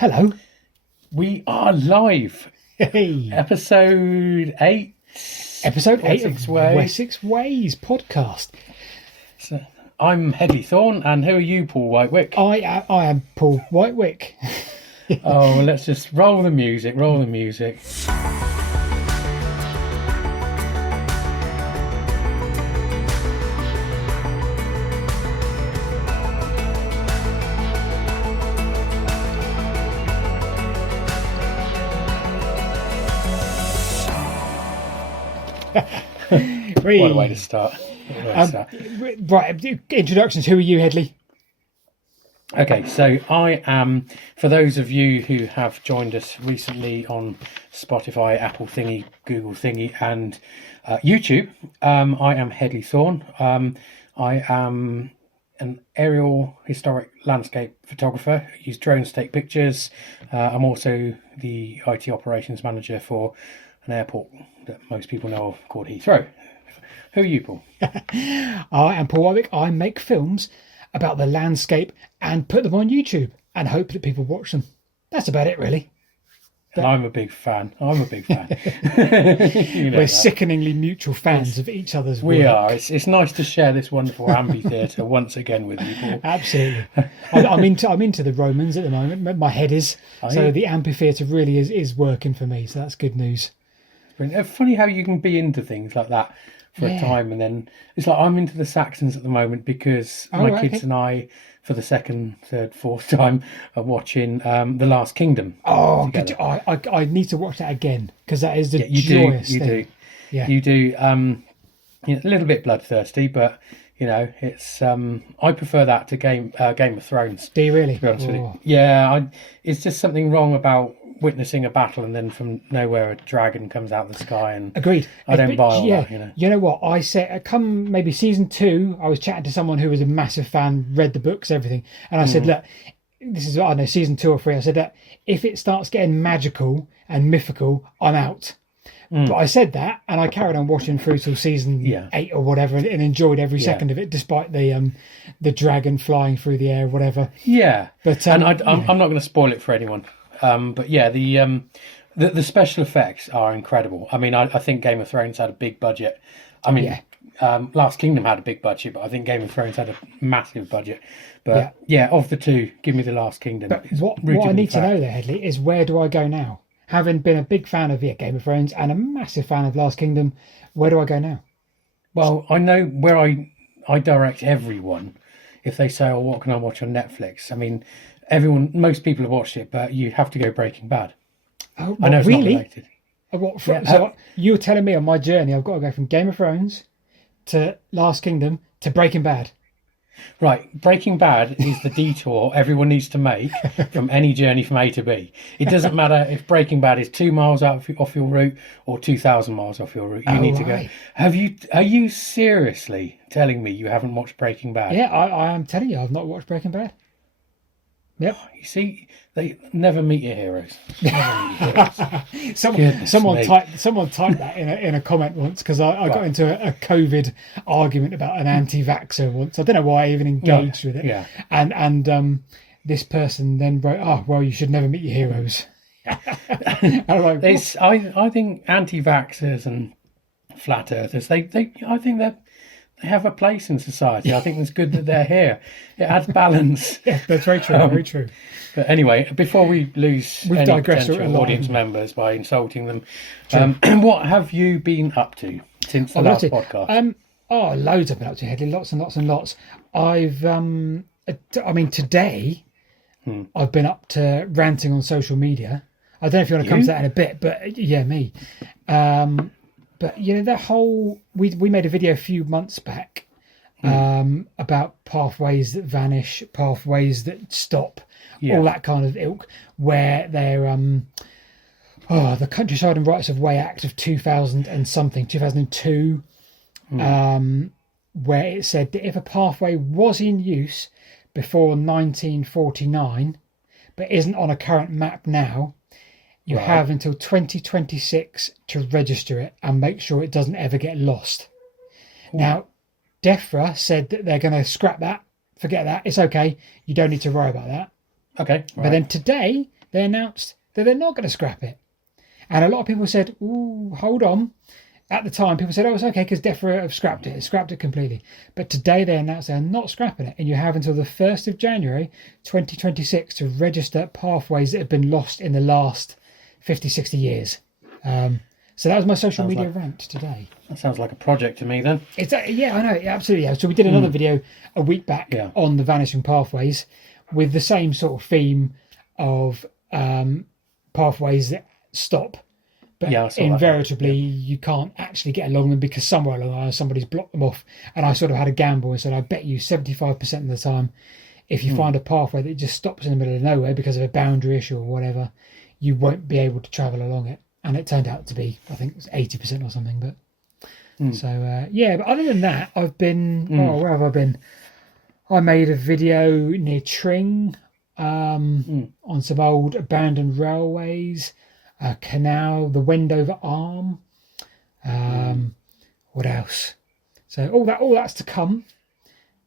Hello. We are live. Hey. Episode 8. Episode 8 Wessex of Way. Wessex Ways podcast. So, I'm Headley Thorne, and who are you, Paul Whitewick? I am Paul Whitewick. Oh, well, let's just roll the music, What a way to start. Right, introductions. Who are you, Headley? Okay, so I am, for those of you who have joined us recently on Spotify, Apple Thingy, Google Thingy, and YouTube, I am Headley Thorne. I am an aerial historic landscape photographer. I use drones to take pictures. I'm also the IT operations manager for an airport that most people know of called Heathrow. Who are you, Paul? I am Paul Whitewick. I make films about the landscape and put them on YouTube and hope that people watch them. That's about it, really. And I'm a big fan. You know We're that. sickeningly mutual fans of each other's work. We are. It's nice to share this wonderful amphitheatre once again with you, Paul. Absolutely. I'm into the Romans at the moment. My head is. So the amphitheatre really is working for me. So that's good news. It's funny how you can be into things like that for a time, and then it's like I'm into the Saxons at the moment because my kids and I, for the second, third, fourth time, are watching The Last Kingdom. Oh, I need to watch that again because that is the joyous thing. You do. A little bit bloodthirsty, but it's. I prefer that to Game of Thrones. Do you really? To be honest with you, yeah. It's just something wrong about witnessing a battle and then from nowhere a dragon comes out of the sky, and agreed. I don't buy all that. You know what I said? Come maybe season 2. I was chatting to someone who was a massive fan, read the books, everything, and I said, look, this is, I don't know, season 2 or 3. I said that if it starts getting magical and mythical, I'm out. But I said that, and I carried on watching through till season 8 or whatever, and enjoyed every second of it, despite the dragon flying through the air, or whatever. Yeah, but I'm not going to spoil it for anyone. But yeah, the special effects are incredible. I mean, I think Game of Thrones had a big budget. I mean, Last Kingdom had a big budget, but I think Game of Thrones had a massive budget. But of the two, give me the Last Kingdom. But what I need to know there, Headley, is where do I go now? Having been a big fan of Game of Thrones and a massive fan of Last Kingdom, where do I go now? Well, I know where I direct everyone if they say, "Oh, what can I watch on Netflix?" I mean, most people have watched it, but you have to go Breaking Bad. Oh, I know it's really? not related. So you're telling me on my journey, I've got to go from Game of Thrones to Last Kingdom to Breaking Bad. Right, Breaking Bad is the detour everyone needs to make from any journey from A to B. It doesn't matter if Breaking Bad is 2 miles off your route or 2,000 miles off your route. You need to go. Are you seriously telling me you haven't watched Breaking Bad? Yeah, I am telling you, I've not watched Breaking Bad. Yep. You see, they never meet your heroes. Someone typed that in a comment once because I got into a COVID argument about an anti-vaxxer once. I don't know why I even engaged with it. Yeah. And this person then wrote, "Oh, well, you should never meet your heroes." I think anti-vaxxers and flat earthers, I think they have a place in society. I think it's good that they're here. It adds balance. Yeah, that's very true. Very true. But anyway, before we lose any potential audience members by insulting them, what have you been up to since the last podcast? Loads I've been up to, Headley. Lots and lots and lots. Today I've been up to ranting on social media. I don't know if you want to come to that in a bit, but yeah, me. But that whole we made a video a few months back about pathways that vanish, pathways that stop, all that kind of ilk, where they're the Countryside and Rights of Way Act of 2002, where it said that if a pathway was in use before 1949 but isn't on a current map now, you have until 2026 to register it and make sure it doesn't ever get lost. Now, DEFRA said that they're going to scrap that, forget that, it's okay, you don't need to worry about that. Okay. But then today, they announced that they're not going to scrap it. And a lot of people said, ooh, hold on. At the time, people said, oh, it's okay because DEFRA have scrapped it. It scrapped it completely. But today they announced they're not scrapping it. And you have until the 1st of January 2026 to register pathways that have been lost in the last 50, 60 years. So that was my social media rant today. That sounds like a project to me then. Yeah, I know. Absolutely. Yeah. So we did another video a week back on the vanishing pathways with the same sort of theme of pathways that stop. But invariably, you can't actually get along them because somewhere along the line somebody's blocked them off. And I sort of had a gamble and said, I bet you 75% of the time, if you find a pathway that just stops in the middle of nowhere because of a boundary issue or whatever, you won't be able to travel along it. And it turned out to be, I think it was 80% or something. But but other than that, I've been, where have I been? I made a video near Tring on some old abandoned railways. Canal, the Wendover Arm. What else? So all that's to come.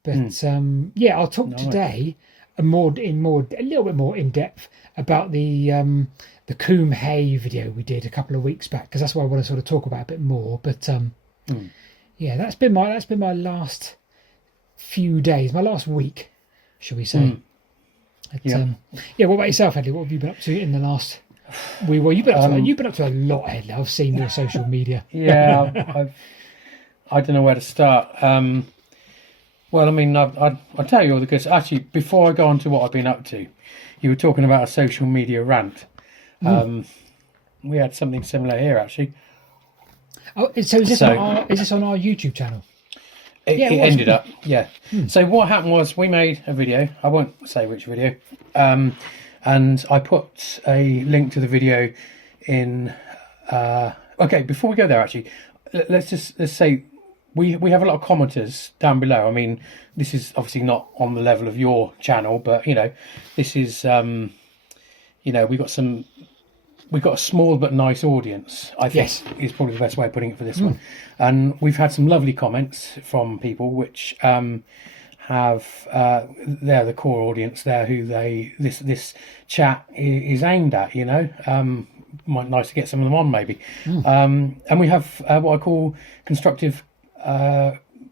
But I'll talk today a little bit more in depth about the Coombe Hay video we did a couple of weeks back because that's what I want to sort of talk about a bit more. But that's been my last few days, my last week, shall we say? What about yourself, Hedley? What have you been up to in the last? You've been up to a lot, Hedley. I've seen your social media. I don't know where to start. Well, I mean, I'll tell you all because actually, before I go on to what I've been up to, you were talking about a social media rant. We had something similar here, actually. Oh, so is this on our YouTube channel? It ended up. So what happened was we made a video. I won't say which video. And I put a link to the video in. Okay, before we go there, actually, let's say we have a lot of commenters down below. I mean, this is obviously not on the level of your channel, but this is we've got a small but nice audience. I think is probably the best way of putting it for this one. And we've had some lovely comments from people which have they're the core audience there who this chat is aimed at. Might nice to get some of them on maybe. And we have what I call constructive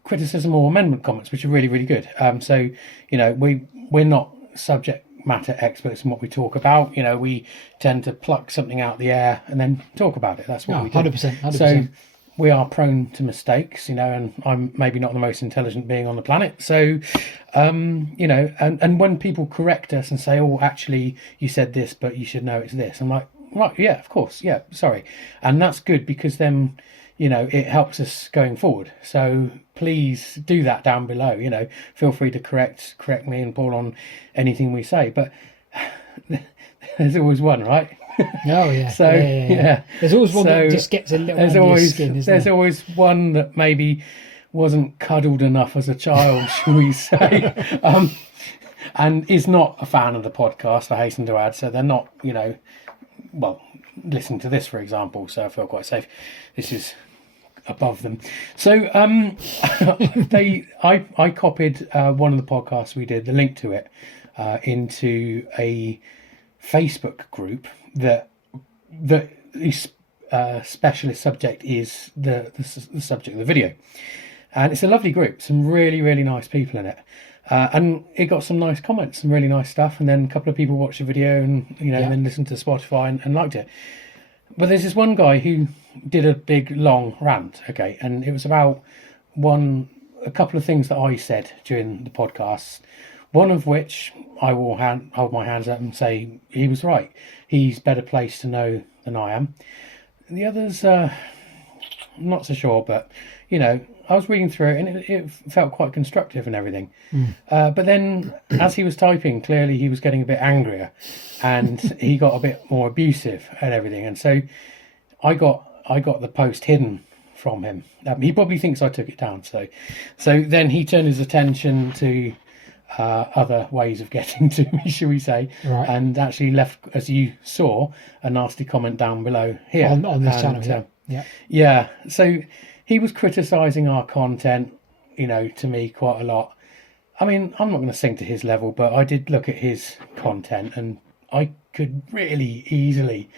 criticism or amendment comments, which are really, really good. So we're not subject matter experts in what we talk about. We tend to pluck something out of the air and then talk about it. That's what we do. 100%. So we are prone to mistakes, and I'm maybe not the most intelligent being on the planet. So, and when people correct us and say, oh, actually, you said this, but you should know it's this. I'm like, right, yeah, of course. Yeah, sorry. And that's good because then, it helps us going forward. So please do that down below. Feel free to correct me and Paul on anything we say. But there's always one, right? Oh yeah. So yeah. There's always one that just gets a little under your skin, isn't there's there? always one that maybe wasn't cuddled enough as a child, shall we say, and is not a fan of the podcast, I hasten to add. So they're not, listen to this, for example. So I feel quite safe. This is above them. So I copied one of the podcasts we did, the link to it, into a Facebook group that the specialist subject is the subject of the video, and it's a lovely group, some really, really nice people in it, and it got some nice comments, some really nice stuff, and then a couple of people watched the video and and then listened to Spotify and liked it. But there's this one guy who did a big long rant, and it was about a couple of things that I said during the podcast. One of which I will hold my hands up and say he was right. He's better placed to know than I am. The others, I'm not so sure, but I was reading through it and it felt quite constructive and everything. But then, as he was typing, clearly he was getting a bit angrier, and he got a bit more abusive and everything. And so, I got the post hidden from him. He probably thinks I took it down. So then he turned his attention to other ways of getting to me, shall we say, right. And actually left, as you saw, a nasty comment down below here on this channel. Yeah. So he was criticising our content, to me quite a lot. I mean, I'm not going to sink to his level, but I did look at his content and I could easily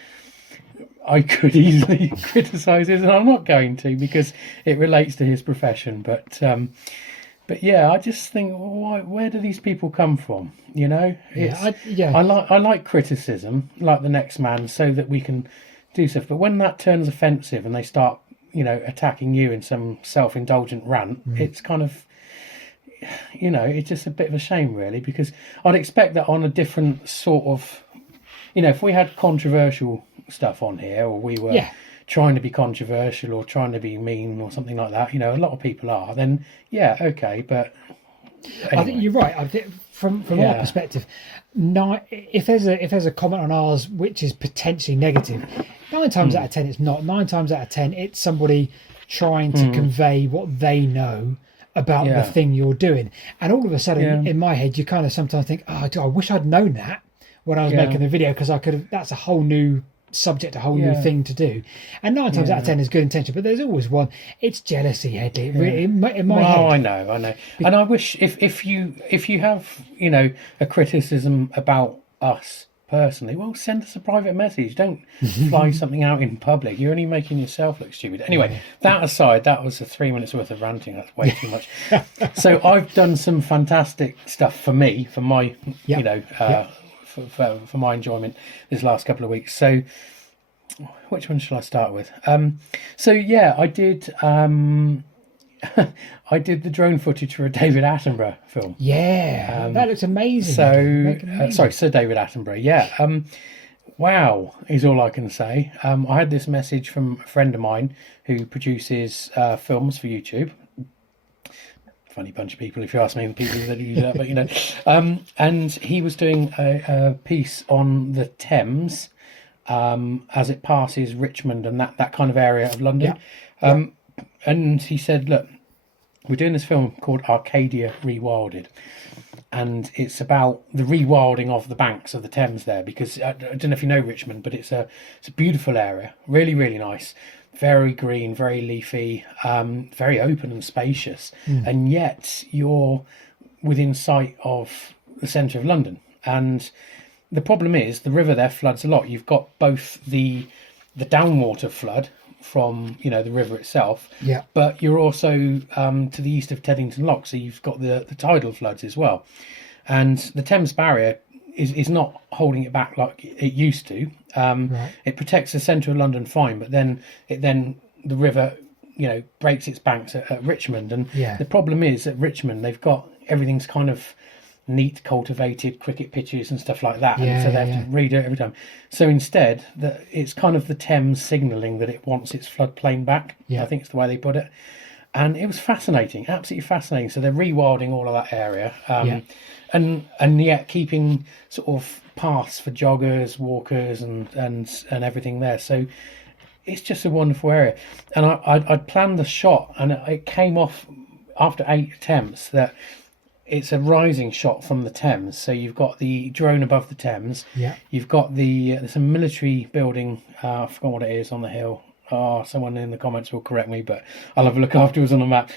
criticise this, and I'm not going to because it relates to his profession. But yeah, I just think, where do these people come from? You know, I like criticism, like the next man, so that we can do stuff. But when that turns offensive and they start, attacking you in some self-indulgent rant, it's kind of, it's just a bit of a shame, really, because I'd expect that on a different sort of, if we had controversial stuff on here, or we were trying to be controversial or trying to be mean or something like that, a lot of people are, then okay, but anyway. I think you're right. I think from our perspective, if there's a comment on ours which is potentially negative, 9 times out of 10 it's not. 9 times out of 10 it's somebody trying to convey what they know about the thing you're doing, and all of a sudden in my head you kind of sometimes think, I wish I'd known that when I was making the video, because I could have. That's a whole new subject, a whole new thing to do. And 9 times out of 10 is good intention, but there's always one. It's jealousy, Hedley. In my head. I know. And I wish if you have a criticism about us personally, well, send us a private message. Don't fly something out in public. You're only making yourself look stupid. Anyway, that aside, that was 3 minutes worth of ranting. That's way too much. So I've done some fantastic stuff for me, for my for my enjoyment this last couple of weeks. So which one shall I start with? I did I did the drone footage for a David Attenborough film. That looks amazing. Sir David Attenborough. Wow is all I can say. I had this message from a friend of mine who produces films for YouTube. Funny bunch of people, if you ask me, the people that do that, but and he was doing a piece on the Thames as it passes Richmond and that kind of area of London. And he said, look, we're doing this film called Arcadia Rewilded, and it's about the rewilding of the banks of the Thames there, because I don't know if you know Richmond, but it's a beautiful area, really, really nice. Very green, very leafy, very open and spacious, and yet you're within sight of the centre of London. And the problem is the river there floods a lot. You've got both the downwater flood from the river itself, but you're also to the east of Teddington Lock, so you've got the tidal floods as well. And the Thames barrier is not holding it back like it used to. It protects the centre of London fine, but then the river, breaks its banks at Richmond. And the problem is at Richmond, they've got everything's kind of neat, cultivated cricket pitches and stuff like that, and so they have to redo it every time. So instead, it's kind of the Thames signalling that it wants its floodplain back. I think it's the way they put it. And it was fascinating, absolutely fascinating. So they're rewilding all of that area. And yet keeping sort of paths for joggers, walkers, and everything there. So it's just a wonderful area. And I'd planned the shot, and it came off after 8 attempts that it's a rising shot from the Thames. So you've got the drone above the Thames. You've got there's a military building. I forgot what it is on the hill. Someone in the comments will correct me, but I'll have a look afterwards on the map.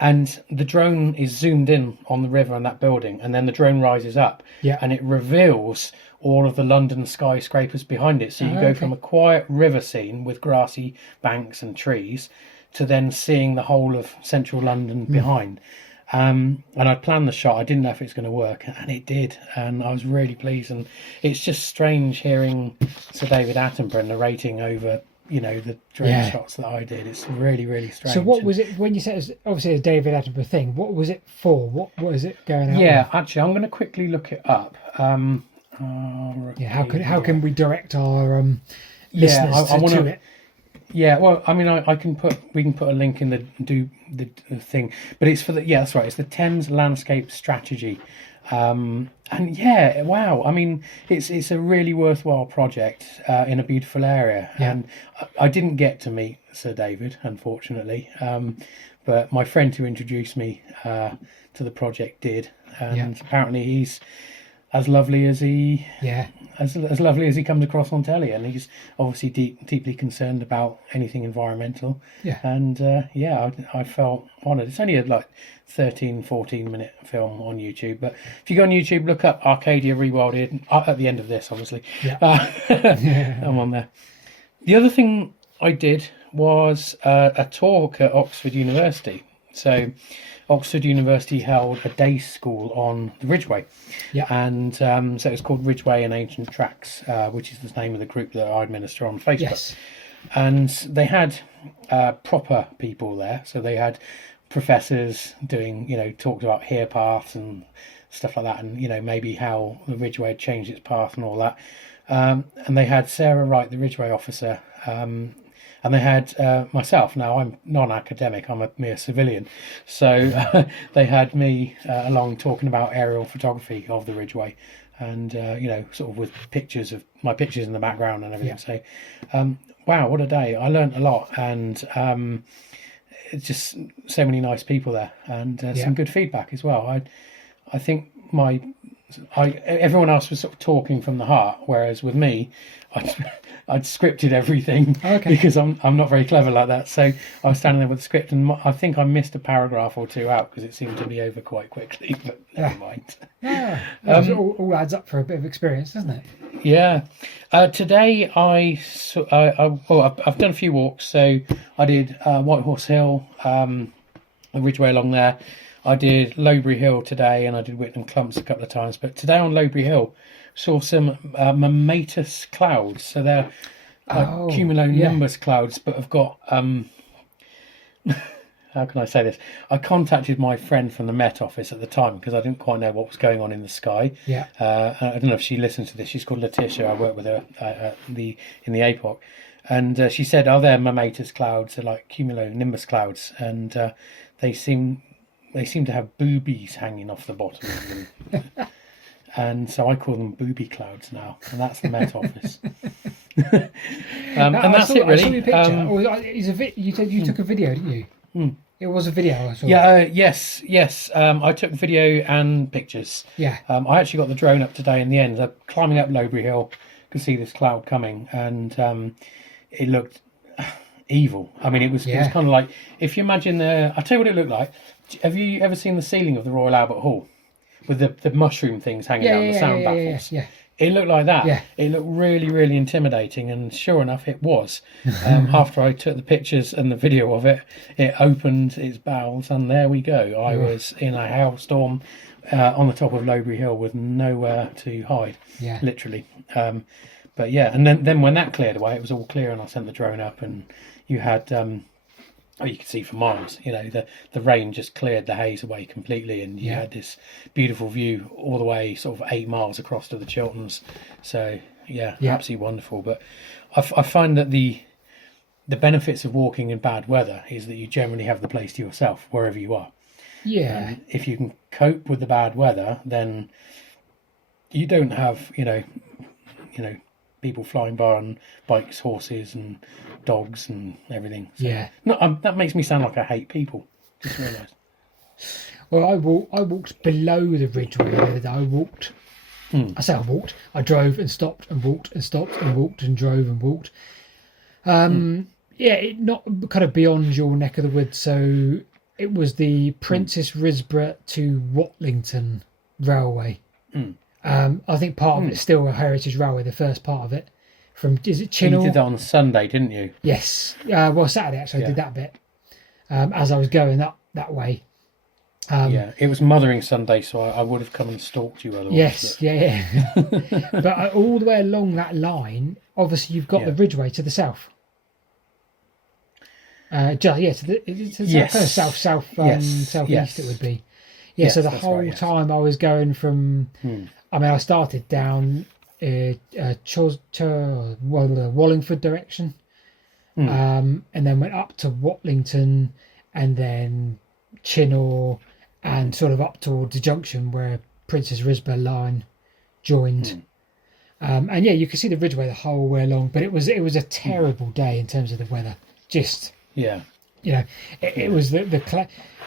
And the drone is zoomed in on the river and that building, and then the drone rises up, and it reveals all of the London skyscrapers behind it. So you go from a quiet river scene with grassy banks and trees to then seeing the whole of central London behind. And I planned the shot. I didn't know if it was going to work, and it did, and I was really pleased. And it's just strange hearing Sir David Attenborough narrating over the drone shots that I did. It's really, really strange. So what was it, when you said it was obviously a David Attenborough thing, what was it for? What was it going out with? Actually, I'm going to quickly look it up. How can we direct our listeners to it? Yeah, well, I mean, we can put a link in the thing, but it's for that's right. It's the Thames Landscape Strategy, and wow. I mean, it's a really worthwhile project in a beautiful area, and I didn't get to meet Sir David, unfortunately, but my friend who introduced me to the project did, and apparently he's as lovely as he Yeah. as lovely as he comes across on telly, and he's obviously deeply concerned about anything environmental. Yeah. And I felt honoured. It's only a 13-14 minute film on YouTube, but if you go on YouTube, look up Arcadia Rewilded at the end of this, obviously. Yeah. I'm on there. The other thing I did was a talk at Oxford University. So Oxford University held a day school on the Ridgeway. Yeah. And so it's called Ridgeway and Ancient Tracks, which is the name of the group that I administer on Facebook. Yes. And they had proper people there. So they had professors doing, talks about hair paths and stuff like that, and, maybe how the Ridgeway had changed its path and all that. And they had Sarah Wright, the Ridgeway officer, and they had myself. Now, I'm non-academic, I'm a mere civilian. So they had me along talking about aerial photography of the Ridgeway, and, sort of with my pictures in the background and everything. Yeah. So, wow, what a day. I learned a lot, and it's just so many nice people there, and some good feedback as well. I think everyone else was sort of talking from the heart, whereas with me, I'd scripted everything because I'm not very clever like that. So I was standing there with the script, and I think I missed a paragraph or two out because it seemed to be over quite quickly. But never mind. Yeah, it all adds up for a bit of experience, doesn't it? Yeah. Today I've done a few walks. So I did Whitehorse Hill, the Ridgeway along there. I did Lowbury Hill today, and I did Whitnam Clumps a couple of times. But today on Lowbury Hill, saw some mammatus clouds. So they're cumulonimbus clouds, but have got how can I say this? I contacted my friend from the Met Office at the time because I didn't quite know what was going on in the sky. Yeah. I don't know if she listens to this. She's called Letitia. I work with her in the EP8, and she said, "Oh, they're mammatus clouds. They're like cumulonimbus clouds, and they seem to have boobies hanging off the bottom of them." And so I call them booby clouds now, and that's the Met Office. And that's it, really. I saw your picture. You said you took a video, didn't you? Mm. It was a video. I saw. Yeah. Yes. I took video and pictures. Yeah. I actually got the drone up today. In the end, climbing up Lowbury Hill, could see this cloud coming, and it looked evil. I mean, it was kind of like, if you imagine I'll tell you what it looked like. Have you ever seen the ceiling of the Royal Albert Hall with the mushroom things hanging down, the sound baffles? Yeah. It looked like that. Yeah. It looked really, really intimidating, and sure enough, it was. After I took the pictures and the video of it, it opened its bowels, and there we go. I was in a hailstorm on the top of Lowbury Hill with nowhere to hide, literally. But yeah, and then when that cleared away, it was all clear, and I sent the drone up, and you had... you could see for miles, the rain just cleared the haze away completely, and you had this beautiful view all the way sort of 8 miles across to the Chilterns. So absolutely wonderful. But I find that the benefits of walking in bad weather is that you generally have the place to yourself wherever you are. Yeah. And if you can cope with the bad weather, then you don't have people flying by on bikes, horses, and dogs and everything. So, that makes me sound like I hate people. Just realised. Well, I walked below the Ridgeway the other day. I walked. I say I walked. I drove and stopped and walked and stopped and walked and drove and walked. It not kind of beyond your neck of the woods. So it was the Princess Risborough to Watlington Railway. I think part of it's still a heritage railway, the first part of it. Is it Chinnell? You did that on Sunday, didn't you? Yes. Well, Saturday, actually, I did that bit as I was going up that way. It was Mothering Sunday, so I would have come and stalked you otherwise. Yes, but all the way along that line, obviously, you've got the Ridgeway to the south. To the southeast it would be. Yeah, so the whole time I was going from... I mean, I started down Wallingford direction, and then went up to Watlington, and then Chinnell, and sort of up towards the junction where Princess Risborough line joined. And you could see the Ridgeway the whole way along, but it was a terrible day in terms of the weather. Just You know, it was it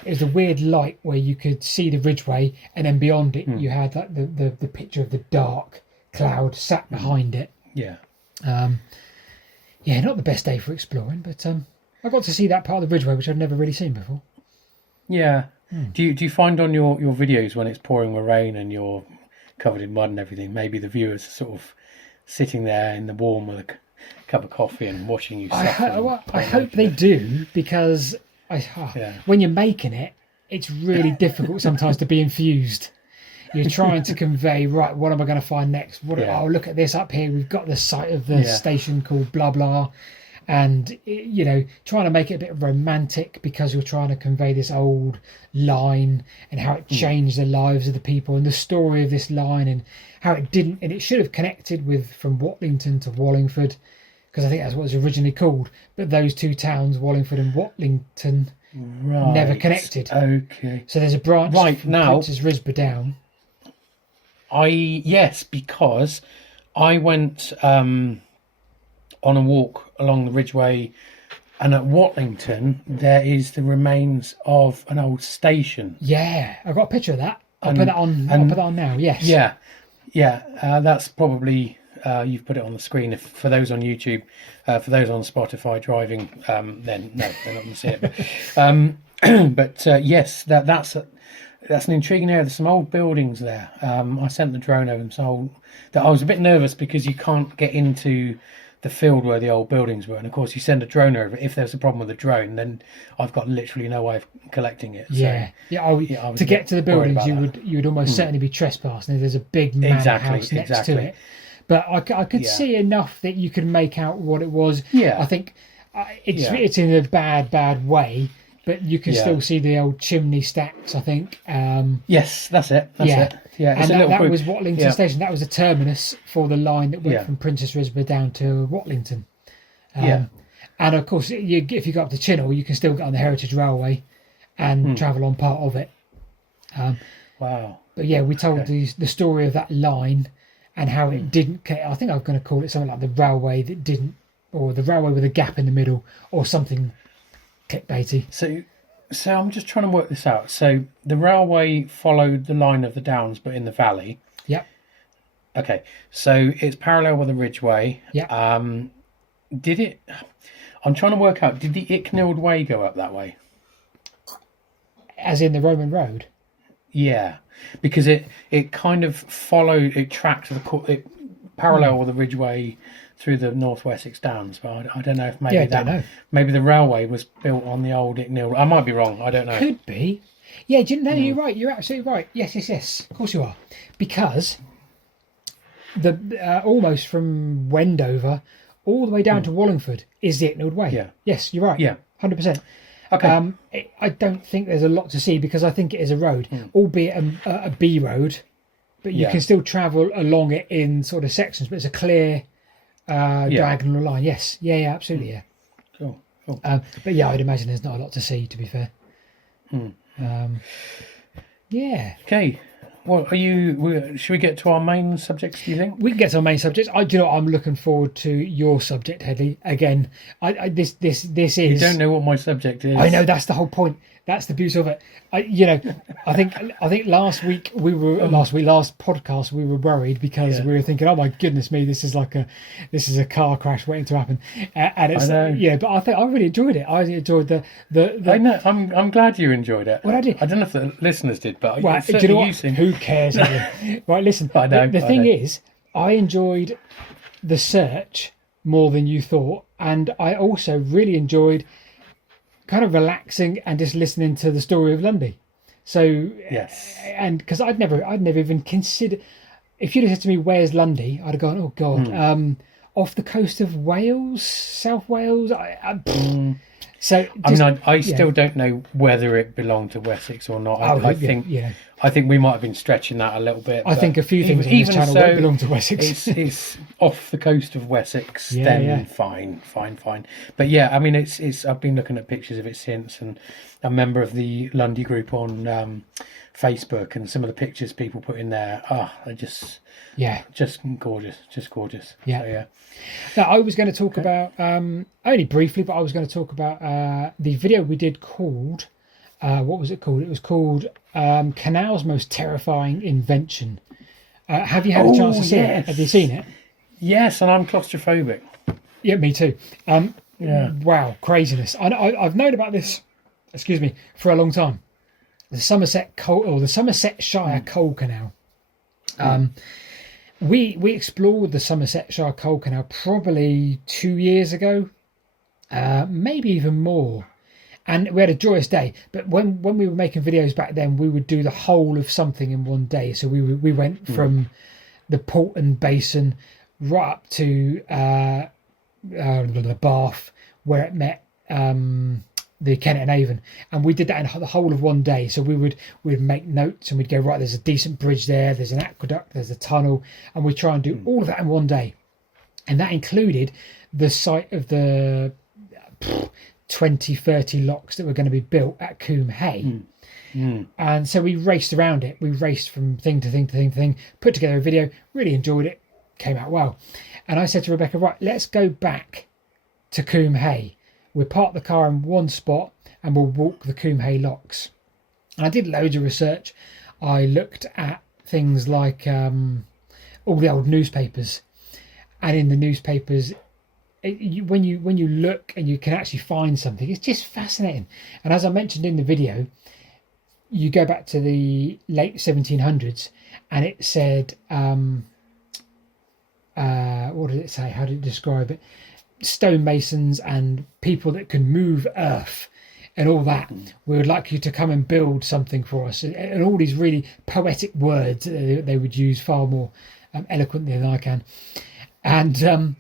was the weird light where you could see the Ridgeway, and then beyond it you had like the picture of the dark cloud sat behind it. Yeah. Yeah, not the best day for exploring, but I got to see that part of the Ridgeway, which I'd never really seen before. Yeah. Do you find on your videos when it's pouring with rain and you're covered in mud and everything, maybe the viewers are sort of sitting there in the warm with a cup of coffee and watching you suffer? I hope they do, because when you're making it, it's really difficult sometimes to be infused. You're trying to convey, right, what am I going to find next? Oh, look at this up here. We've got the site of the station called blah, blah. And, you know, trying to make it a bit romantic because you're trying to convey this old line and how it changed the lives of the people and the story of this line and how it didn't. And it should have connected with from Watlington to Wallingford, because I think that's what it was originally called. But those two towns, Wallingford and Watlington, never connected. Okay. So there's a branch from Princess Risborough down. Yes, because I went on a walk along the Ridgeway, and at Watlington there is the remains of an old station. Yeah, I've got a picture of that. I'll put that on now. Yes. Yeah. That's probably you've put it on the screen. For those on YouTube, for those on Spotify driving, then no, they're not going to see it. But yes, that's an intriguing area. There's some old buildings there. I sent the drone over them, so that I was a bit nervous because you can't get into the field where the old buildings were, and of course you send a drone over. If there's a problem with the drone, then I've got literally no way of collecting it. To get to the buildings, you would almost certainly be trespassing. There's a big manor house next to it, but I could see enough that you could make out what it was. I think it's in a bad way. But you can still see the old chimney stacks, I think. Yes, that's it. That's it. Yeah, and that was Watlington Station. That was a terminus for the line that went from Princess Risborough down to Watlington. And of course, if you go up to Chinnell, you can still get on the Heritage Railway and travel on part of it. Wow. But yeah, we told the story of that line and how it didn't. I think I'm going to call it something like the railway that didn't, or the railway with a gap in the middle, or something clickbaity. So I'm just trying to work this out. So the railway followed the line of the Downs, but in the valley. Yep. Okay, so it's parallel with the Ridgeway. Yep. Did it? I'm trying to work out. Did the Icknield Way go up that way? As in the Roman road. Yeah, because it kind of followed. It tracked it parallel with the Ridgeway through the North Wessex Downs, but I don't know if maybe maybe the railway was built on the old Icknield. I might be wrong. I don't know. Could be. Yeah, you're right. You're absolutely right. Yes. Of course you are, because the almost from Wendover all the way down to Wallingford is the Icknield Way. Yeah. Yes, you're right. Yeah. 100%. Okay. I don't think there's a lot to see because I think it is a road, albeit a B road, but you can still travel along it in sort of sections. But it's a clear diagonal line. Yes. Yeah. Absolutely. Yeah. Cool. But yeah, I'd imagine there's not a lot to see. To be fair. Yeah. Okay. Well, should we get to our main subjects, do you think? We can get to our main subjects. I'm looking forward to your subject, Headley. Again, this is. You don't know what my subject is. I know, that's the whole point. That's the beauty of it. I think last podcast we were worried because we were thinking, oh my goodness me, this is a car crash waiting to happen. And it's but I think I really enjoyed it. I enjoyed the I know. I'm glad you enjoyed it. Well, I did. I don't know if the listeners did, but well, do you know what? Who cares? Right, listen. I know. The thing is, I enjoyed the search more than you thought, and I also really enjoyed kind of relaxing and just listening to the story of Lundy. So yes, and because I'd never even considered, if you'd have said to me where's Lundy, I'd have gone, oh god, off the coast of Wales, South Wales. So I still don't know whether it belonged to Wessex or not. I think we might have been stretching that a little bit. I think a few things on this channel won't belong to Wessex. It's off the coast of Wessex. Fine. But yeah, I mean, it's. I've been looking at pictures of it since, and a member of the Lundy group on Facebook, and some of the pictures people put in there are just gorgeous, Yeah. So, yeah. Now, I was going to talk about only briefly, but I was going to talk about the video we did called, what was it called? It was called Canal's Most Terrifying Invention. Have you had a chance to see it? Have you seen it? Yes, and I'm claustrophobic. Yeah, me too. Wow, craziness. I've known about this, excuse me, for a long time. The Somersetshire Coal Canal. We explored the Somersetshire Coal Canal probably 2 years ago, maybe even more. And we had a joyous day. But when we were making videos back then, we would do the whole of something in one day. So we went from the Porton Basin right up to the Bath, where it met the Kennet and Avon, and we did that in the whole of one day. So we'd make notes and we'd go, right, there's a decent bridge there's an aqueduct, there's a tunnel, and we try and do all of that in one day. And that included the site of the 20-30 locks that were going to be built at Coombe Hay. And so we raced around it. We raced from thing to thing to thing to thing, put together a video, really enjoyed it, came out well. And I said to Rebecca, right, let's go back to Coombe Hay. We'll park the car in one spot and we'll walk the Coombe Hay locks. And I did loads of research. I looked at things like all the old newspapers. And in the newspapers, when you look and you can actually find something, it's just fascinating. And as I mentioned in the video, you go back to the late 1700s and it said, what did it say? How did it describe it? Stonemasons and people that can move earth and all that. We would like you to come and build something for us. And all these really poetic words they would use far more eloquently than I can. And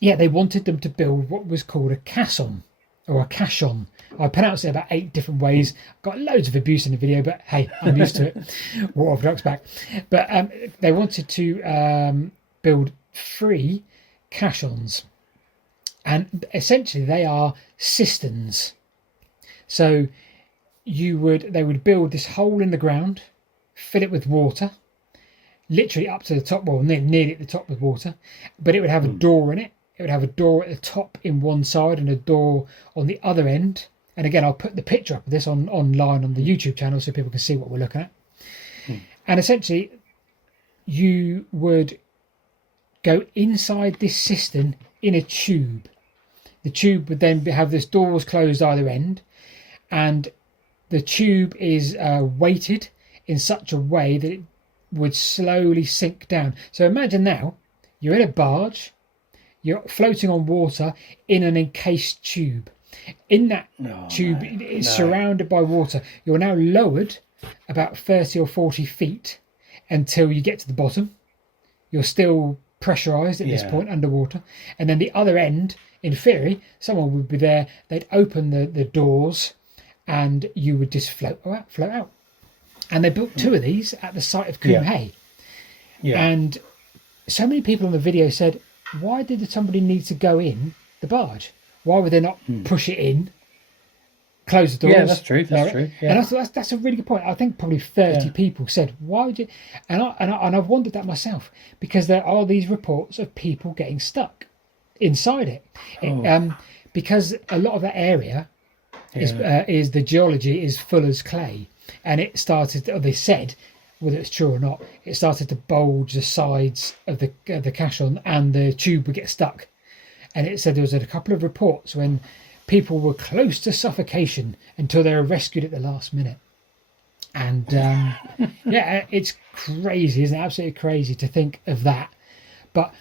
they wanted them to build what was called a caisson or a caisson. I pronounced it about 8 different ways. Got loads of abuse in the video, but hey, I'm used to it. Water off duck's back. But they wanted to build 3 caissons. And essentially they are cisterns. So they would build this hole in the ground, fill it with water, literally up to the top, well, nearly at the top with water, but it would have a door in it. It would have a door at the top in one side and a door on the other end. And again, I'll put the picture up of this online on the YouTube channel so people can see what we're looking at. And essentially, you would go inside this cistern in a tube. The tube would then have this doors closed either end, and the tube is weighted in such a way that it would slowly sink down. So imagine now you're in a barge, you're floating on water in an encased tube. In that tube, it's surrounded by water. You're now lowered about 30 or 40 feet until you get to the bottom. You're still pressurized at this point underwater, and then the other end, in theory, someone would be there. They'd open the doors and you would just float out. And they built 2 of these at the site of Coombe Hay. And so many people on the video said, why did somebody need to go in the barge? Why would they not push it in, close the doors? Yeah, that's true. That's true. Yeah. And I thought that's a really good point. I think probably 30 people said, "Why would you?" And I've wondered that myself, because there are these reports of people getting stuck inside it, because a lot of that area is the geology is full as clay, and it started. Or they said, whether it's true or not, it started to bulge the sides of the caisson, and the tube would get stuck. And it said there was a couple of reports when people were close to suffocation until they were rescued at the last minute. And it's crazy, isn't it? Absolutely crazy to think of that. But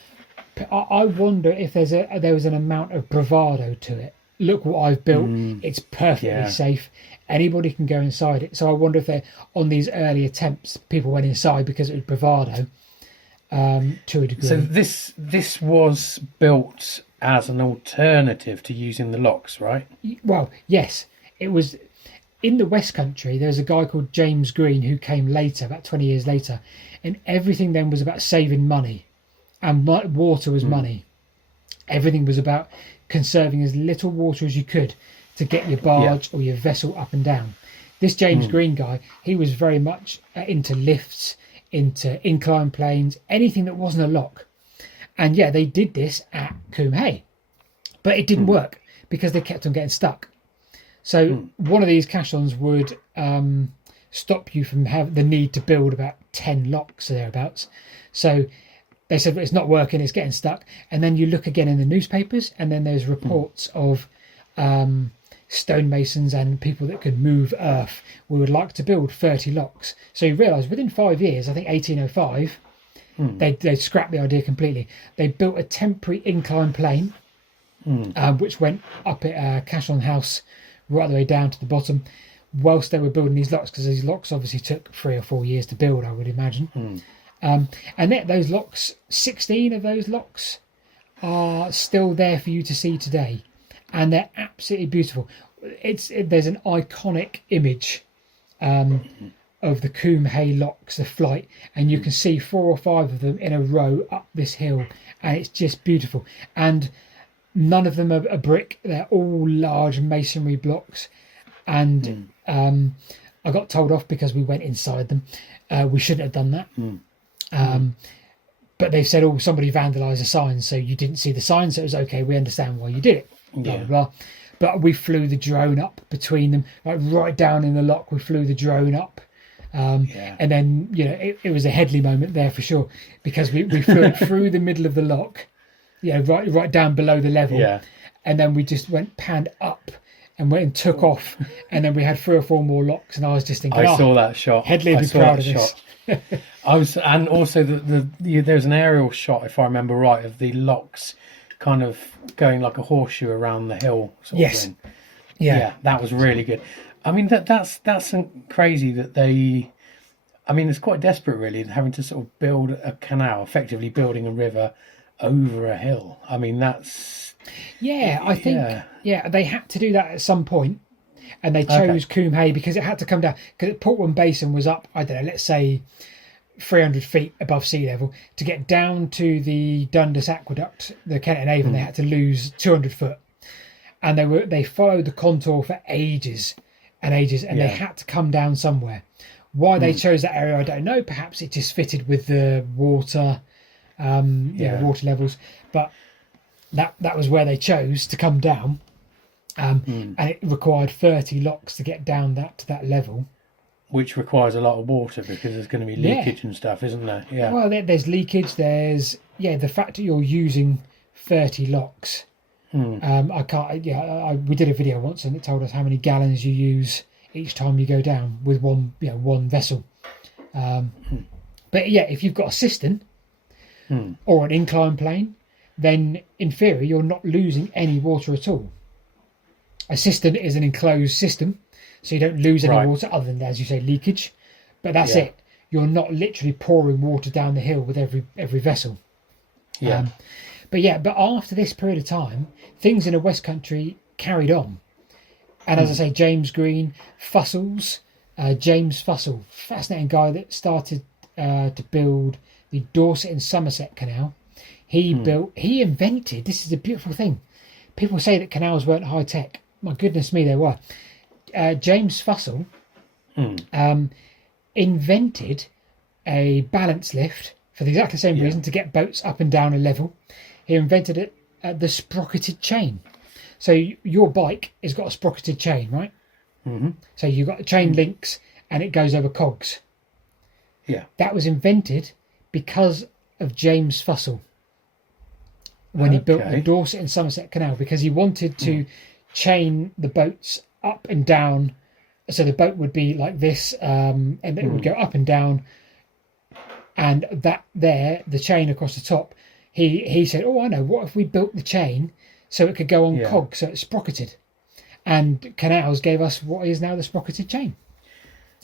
I wonder if there was an amount of bravado to it. Look what I've built. It's perfectly safe. Anybody can go inside it. So I wonder if on these early attempts, people went inside because it was bravado to a degree. So this was built as an alternative to using the locks, right? Well, yes. It was in the West Country. There's a guy called James Green who came later, about 20 years later, and everything then was about saving money, and water was money. Everything was about conserving as little water as you could to get your barge or your vessel up and down. This James Green guy, he was very much into lifts, into incline planes, anything that wasn't a lock. And they did this at Coombe Hay, but it didn't work because they kept on getting stuck. So one of these caissons would stop you from having the need to build about 10 locks or thereabouts. So they said, it's not working, it's getting stuck. And then you look again in the newspapers, and then there's reports of stonemasons and people that could move earth. We would like to build 30 locks. So you realise within 5 years, I think 1805, they scrapped the idea completely. They built a temporary incline plane, which went up at Caisson House right the way down to the bottom, whilst they were building these locks, because these locks obviously took 3 or 4 years to build, I would imagine. And those locks, 16 of those locks are still there for you to see today, and they're absolutely beautiful. There's an iconic image of the Coombe Hay locks, the flight, and you can see 4 or 5 of them in a row up this hill, and it's just beautiful. And none of them are brick; they're all large masonry blocks. And I got told off because we went inside them. We shouldn't have done that. But they said, oh, somebody vandalised the signs, so you didn't see the signs, so it was okay, we understand why you did it. Blah, blah, blah. But we flew the drone up between them, like right down in the lock, we flew the drone up. And then, it was a Headley moment there for sure, because we flew it through the middle of the lock, right down below the level. And then we just panned up and went and took off, and then we had 3 or 4 more locks, and I was just thinking, I saw that shot. Headley would be proud of this. And also there's an aerial shot, if I remember right, of the locks kind of going like a horseshoe around the hill. Sort of thing. Yeah, that was really good. I mean, that's crazy that they. I mean, it's quite desperate, really, having to sort of build a canal, effectively building a river over a hill. I mean, that's. Yeah, I think. Yeah, they had to do that at some point, and they chose Coombe Hay because it had to come down. Because Portland Basin was up, I don't know, let's say 300 feet above sea level. To get down to the Dundas Aqueduct, the Kent and Avon, they had to lose 200 foot, and they followed the contour for ages and ages, and they had to come down somewhere. Why they chose that area, I don't know. Perhaps it just fitted with the water, water levels. But that was where they chose to come down, and it required 30 locks to get down to that level. Which requires a lot of water because there's going to be leakage and stuff, isn't there? Yeah. Well, there's leakage. There's the fact that you're using 30 locks. I can't. We did a video once, and it told us how many gallons you use each time you go down with one vessel. But if you've got a cistern or an incline plane, then in theory you're not losing any water at all. A cistern is an enclosed system, so you don't lose any water other than, as you say, leakage. But that's it. You're not literally pouring water down the hill with every vessel. But after this period of time, things in the West Country carried on. And as I say, James Green, Fussell's, James Fussell, fascinating guy that started to build the Dorset and Somerset Canal. He invented, this is a beautiful thing. People say that canals weren't high tech. My goodness me, they were. James Fussell invented a balance lift for the exactly same reason, to get boats up and down a level. He invented it, the sprocketed chain. So your bike has got a sprocketed chain, right? So you've got the chain links and it goes over cogs. That was invented because of James Fussell when he built the Dorset and Somerset Canal, because he wanted to chain the boats up and down. So the boat would be like this, and it would go up and down, and the chain across the top. He said, oh, I know, what if we built the chain so it could go on cogs, so it's sprocketed? And canals gave us what is now the sprocketed chain.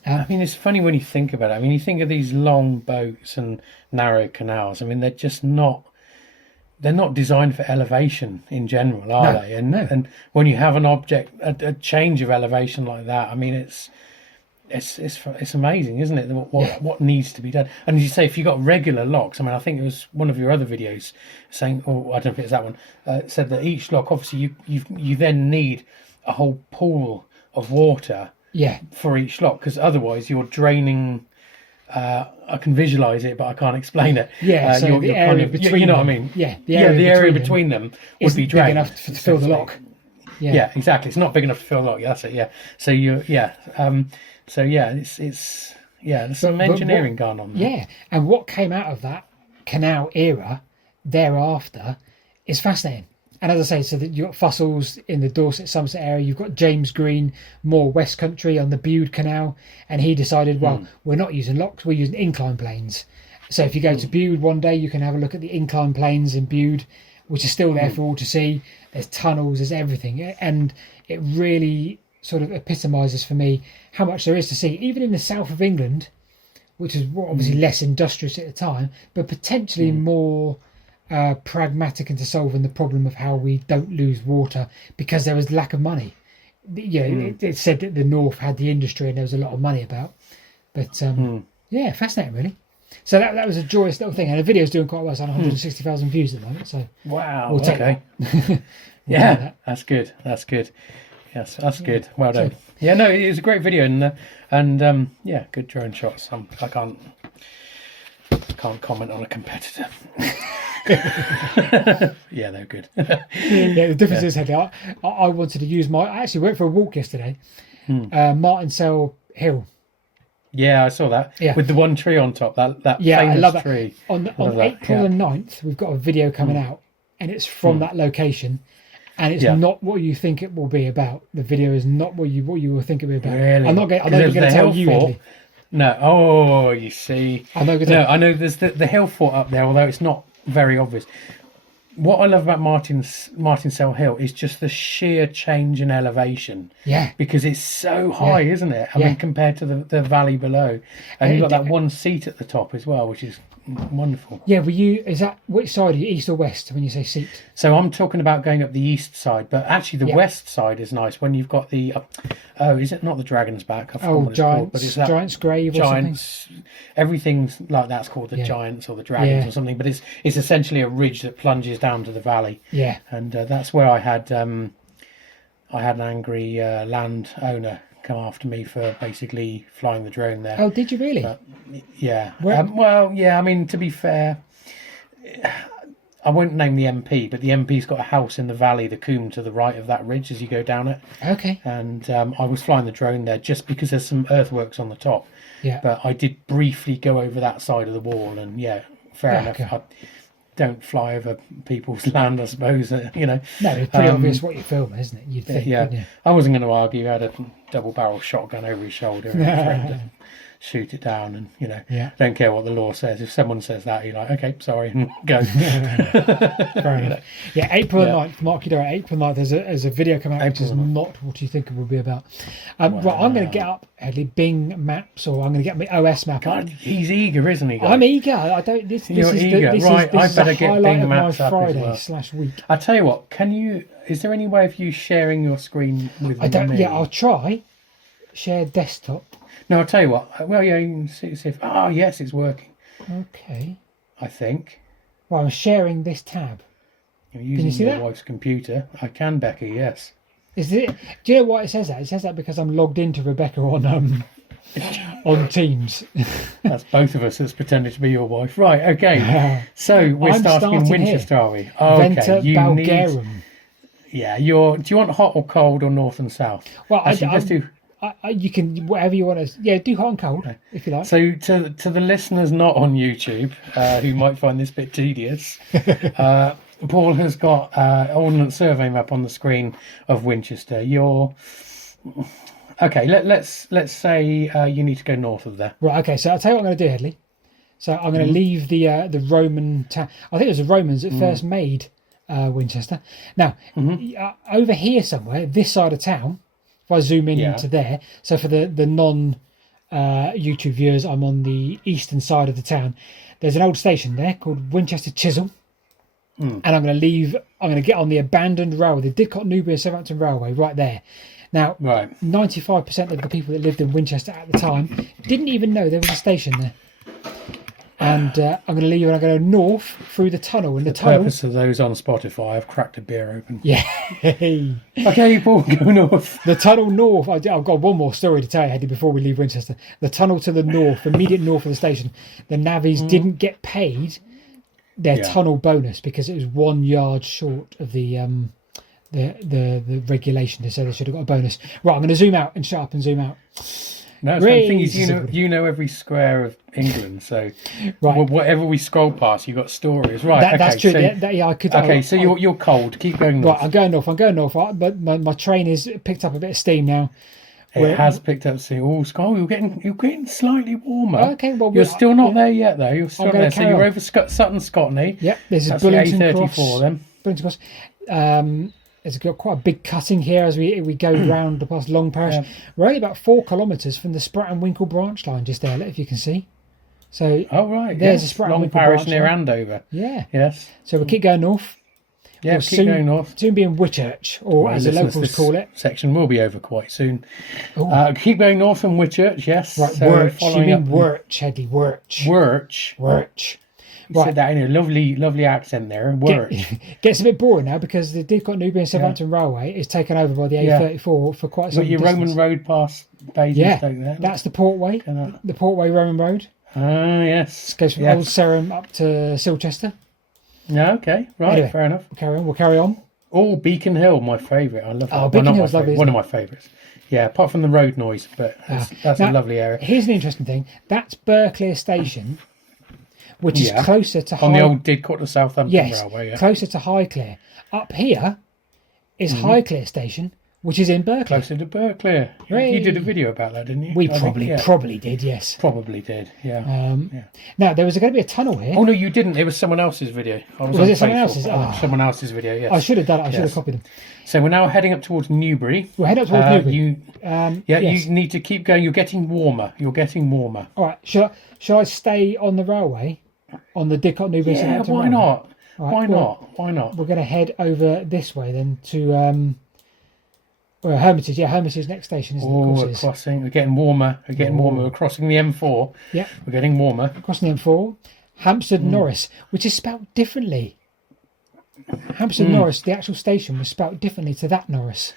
I mean, it's funny when you think about it. I mean, you think of these long boats and narrow canals. I mean, they're just not. They're not designed for elevation in general, are they? And when you have an object, a change of elevation like that, I mean, it's amazing, isn't it? What needs to be done? And as you say, if you've got regular locks, I mean, I think it was one of your other videos saying, oh, I don't know if it's that one, said that each lock, obviously, you then need a whole pool of water for each lock, because otherwise you're draining. I can visualize it, but I can't explain it. So you're the area between, you know what I mean? The area between them would be big enough to fill the lock. Yeah, exactly. It's not big enough to fill a lock. That's it. Yeah. So there's some engineering gone on there. Yeah, and what came out of that canal era thereafter is fascinating. And as I say, so that you've got fossils in the Dorset Somerset area, you've got James Green, more West Country on the Bude Canal, and he decided, well, we're not using locks, we're using incline planes. So if you go to Bude one day, you can have a look at the incline planes in Bude, which are still there for all to see. There's tunnels, there's everything, and it really sort of epitomises for me how much there is to see, even in the south of England, which is obviously less industrious at the time, but potentially more pragmatic into solving the problem of how we don't lose water because there was lack of money. It said that the north had the industry and there was a lot of money about. But yeah, fascinating, really. So that was a joyous little thing, and the video's doing quite well. It's on 160,000 views at the moment. So wow, we'll take okay. That's good. Yes, that's good. Well done. Yeah, no, it was a great video, and yeah, good drone shots. I can't comment on a competitor. Yeah, they're good. Yeah, the difference is, Hedley, I wanted to use I actually went for a walk yesterday, Martinsell Hill. Yeah, I saw that. Yeah. With the one tree on top, that yeah, famous I love that. tree. On April the 9th, we've got a video coming out, and it's from that location. And it's not what you think it will be about. The video is not what you will think it will be about. Really? I'm not going to tell you, Hedley. No. Oh, you see. I'm not going to. No, I know there's the hill fort up there, although it's not very obvious. What I love about Martinsell Hill is just the sheer change in elevation. Yeah. Because it's so high, isn't it? I mean, compared to the valley below. And you've got that one seat at the top as well, which is wonderful. Yeah, is that which side are you, east or west, when you say seat? So I'm talking about going up the east side, but actually the west side is nice when you've got the is it not the Dragon's Back? I forgot what it's called, but it's that Giant's Grave or Giants, everything's like that's called the Giants or the Dragons or something, but it's essentially a ridge that plunges down to the valley. Yeah. And that's where I had an angry landowner come after me for basically flying the drone there. Oh, did you really? Yeah. Well, yeah, I mean, to be fair, I won't name the MP, but the MP's got a house in the valley, the Coombe, to the right of that ridge as you go down it. Okay. And I was flying the drone there just because there's some earthworks on the top. Yeah. But I did briefly go over that side of the wall, and fair enough. I don't fly over people's land, I suppose, you know. No, it's pretty obvious what you're filming, isn't it? You'd think, yeah. I wasn't going to argue. I had a double-barrel shotgun over his shoulder and a friend to shoot it down, and, you know, don't care what the law says. If someone says that, you're like, okay, sorry, and go. Fair enough. Yeah, April 9th, mark your diary, April 9th, there's a video coming out which is not what you think it will be about. Right, I'm going to get up, Hedley, Bing Maps, or I'm going to get my OS map. God, he's eager, isn't he, guys? I'm eager. I don't. This You're is eager. This right, is, I this better is get highlight Bing of my Maps up as well. Friday/week. I tell you what, is there any way of you sharing your screen with me? Yeah, I'll try. Share desktop. No, I'll tell you what. Well, yeah, you can see if. Oh, yes, it's working. Okay. I think. Well, I'm sharing this tab. You're using Can you see your that? wife's computer. I can, Becky. Yes. Is it? Do you know why it says that? It says that because I'm logged into Rebecca on Teams. That's both of us that's pretended to be your wife. Right. Okay. So we're starting in Winchester, are we? Oh, Venter okay. Balgarum. Yeah. Do you want hot or cold or north and south? Well, actually, let's do. You can whatever you want to. Yeah, do hot and cold if you like. So to the listeners not on YouTube who might find this bit tedious, Paul has got Ordnance Survey map on the screen of Winchester. Okay. Let's say you need to go north of there. Right. Okay. So I'll tell you what I'm going to do, Hedley. So I'm going to leave the Roman town. I think it was the Romans that first made Winchester. Now over here somewhere, this side of town. If I zoom in into there, so for the non YouTube viewers, I'm on the eastern side of the town. There's an old station there called Winchester Chisholm, and I'm going to get on the abandoned railway, the Didcot Newbury Southampton Railway, right there. Now, 95% of the people that lived in Winchester at the time didn't even know there was a station there. And I'm going to leave and I'm going to go north through the tunnel. And the tunnel. Purpose of those on Spotify, I've cracked a beer open. Yeah. Okay, Paul, go north. The tunnel north. I've got one more story to tell you, Hedley, before we leave Winchester. The tunnel to the north, immediate north of the station. The navvies didn't get paid their tunnel bonus because it was 1 yard short of the the regulation. They said they should have got a bonus. Right, I'm going to zoom out and shut up and zoom out. No, the thing is, you know every square of England, so right. Whatever we scroll past, you've got stories. Right, that's true. So, yeah, I could. Okay, so you're cold. Keep going north. Right, I'm going north. Right, but my train has picked up a bit of steam now. It has picked up steam. Oh, Scott, you're getting slightly warmer. Okay, well, you're still not there yet, though. You're still there. So you're over Sutton, Scotney. Yep, there's That's a the Lidington A34 then. Lidington Cross. There's got quite a big cutting here as we go round past Long Parish. Yeah. We're only about 4 kilometres from the Spratt and Winkle branch line, just there, if you can see. So there's a Spratt and Winkle Parish branch near line. Andover. Yeah. Yes. So we'll keep going north. Yeah, keep going north. Soon be in Whitchurch, or as the locals call it. Section will be over quite soon. Keep going north from Whitchurch, yes. Right, so Wirch. You mean Wirch, Headley, Wirch. Wirch. You said that in a lovely accent there. Wirch. Gets a bit boring now because the Didcot Newbury Southampton Railway is taken over by the A34 for quite some distance. Your Roman Road past Basingstoke there. That's the Portway. The Portway Roman Road. Ah, yes. It goes from Old Sarum up to Silchester. Yeah, okay. Right, anyway, fair enough. We'll carry on. Oh, Beacon Hill, my favourite. I love that. Beacon Hill's lovely. One of my favourites. Yeah, apart from the road noise, but that's a lovely area. Here's an interesting thing. That's Berkeley Station, which is closer to on the old Didcot to Southampton Railway. Yeah, closer to Highclere. Up here is Highclere Station, which is in Berkeley. Closer to Berkeley. You did a video about that, didn't you? We probably did, yes. Probably did, yeah. Now, there was going to be a tunnel here. Oh, no, you didn't. It was someone else's video. Was it someone else's? Someone else's video, yes. I should have done it. I should have copied them. So we're now heading up towards Newbury. We're heading up towards Newbury. You need to keep going. You're getting warmer. All right. Shall I stay on the railway? On the Didcot Newbury Southampton why railway? not? Right, Why not? We're going to head over this way then to... Hermitage. Yeah, Hermitage next station, isn't it? We're crossing. We're getting warmer. We're crossing the M4. Yeah. We're getting warmer. Crossing the M4. Hampstead Norris, which is spelt differently. Hampstead Norris, the actual station, was spelt differently to that Norris.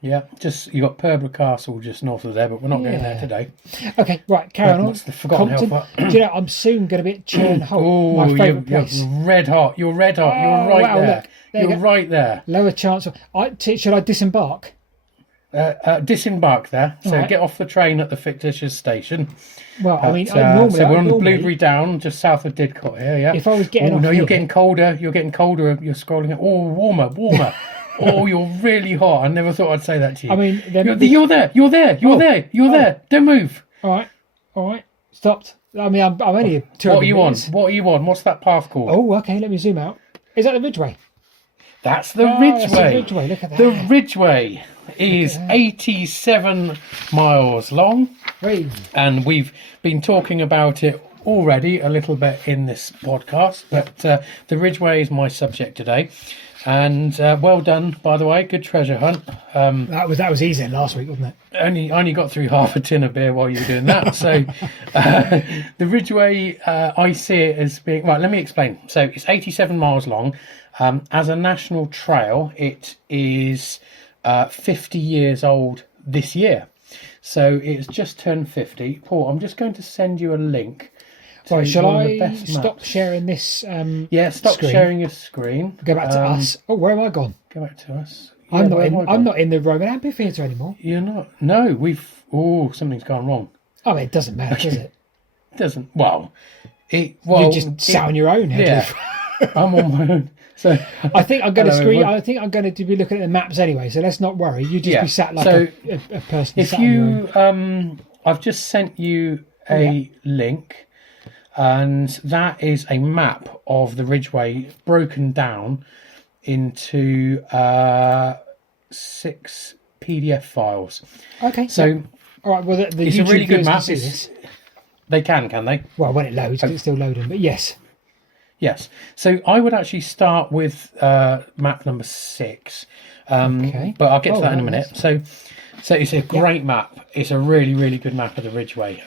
Yeah, you got Perborough Castle just north of there, but we're not going there today. Okay, right, carry on. What's the forgotten how far? Do you know, I'm soon going to be at Churn Holt, my favourite place. You're red hot. You're right there. You're right there. Lower chance of... should I disembark? Disembark there. So get off the train at the fictitious station. Well, I mean, normally... So we're on the Blueberry Down, just south of Didcot here, yeah? If I was getting off no, here, you're getting colder. You're scrolling... Oh, warmer. Oh, you're really hot. I never thought I'd say that to you. I mean... You're there. Don't move. All right. Stopped. I mean, I'm only 200 meters. What are you on? What's that path called? Oh, okay, let me zoom out. Is that the Ridgeway? That's the Ridgeway. That's the Ridgeway. Look at that. The Ridgeway is 87 miles long. Wait. And we've been talking about it already a little bit in this podcast, but the Ridgeway is my subject today. And well done, by the way. Good treasure hunt. That was easy last week, wasn't it? Only got through half a tin of beer while you were doing that. So the Ridgeway, I see it as being... Right, let me explain. So it's 87 miles long. As a national trail, it is 50 years old this year. So it's just turned 50. Paul, I'm just going to send you a link. Right, shall I stop sharing this stop screen? Sharing your screen. Go back to us. Oh, where am I gone? Go back to us. I'm not in the Roman Amphitheatre anymore. You're not? No, something's gone wrong. Oh, it doesn't matter, does it? It doesn't. Well, you just sat on your own, Headley. Yeah, I'm on my own. So I think I'm going to screen. I think I'm going to be looking at the maps anyway. So let's not worry. You just be sat like a person. If you, I've just sent you a link, and that is a map of the Ridgeway broken down into 6 PDF files. Okay. So all right. Well, the it's YouTube a really good map. This. They can they? Well, when it loads, 'cause it's still loading. But yes. Yes. So I would actually start with map number 6. But I'll get to that in a minute. So it's a great map. It's a really, really good map of the Ridgeway.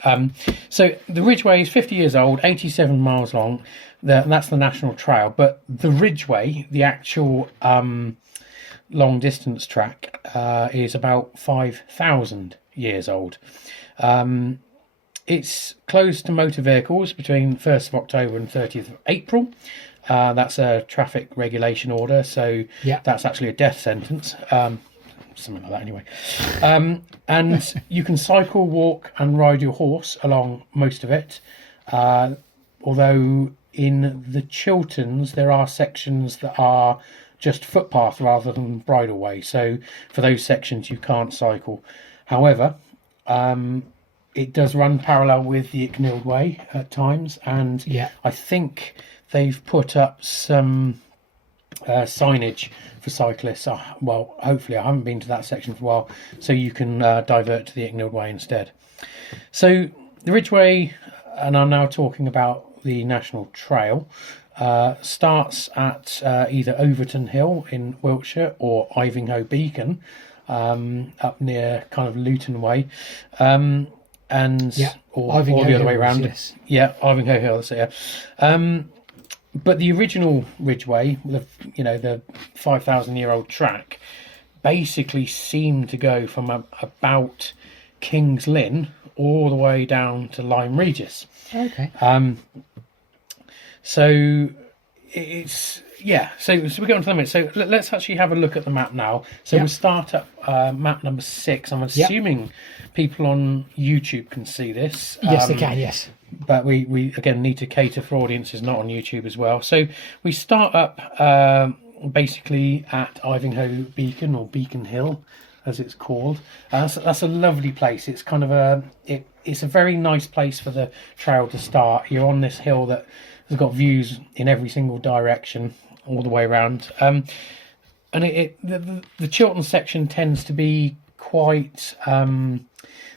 So the Ridgeway is 50 years old, 87 miles long. That's the national trail. But the Ridgeway, the actual long distance track, is about 5,000 years old. It's closed to motor vehicles between 1st of October and 30th of April. That's a traffic regulation order, so Yeah. that's actually a death sentence. Something like that anyway. And you can cycle, walk and ride your horse along most of it. Although in the Chilterns there are sections that are just footpath rather than bridleway. So for those sections you can't cycle. However, it does run parallel with the Icknield Way at times, and I think they've put up some signage for cyclists. Well, hopefully I haven't been to that section for a while, so you can divert to the Icknield Way instead. So the Ridgeway, and I'm now talking about the National Trail, starts at either Overton Hill in Wiltshire or Ivinghoe Beacon up near kind of Luton Way, or the other way around. Yes. Yeah, Ivinghoe Hill. So yeah. But the original Ridgeway, the 5,000-year-old track, basically seemed to go from about King's Lynn all the way down to Lyme Regis. Okay. So it's So we get on to the minute. So let's actually have a look at the map now. So we'll start at map number 6. I'm assuming people on YouTube can see this. Yes, they can. Yes. But we again need to cater for audiences not on YouTube as well. So we start up basically at Ivinghoe Beacon, or Beacon Hill as it's called. That's a lovely place. It's kind of it's a very nice place for the trail to start. You're on this hill that has got views in every single direction all the way around. And the Chiltern section tends to be quite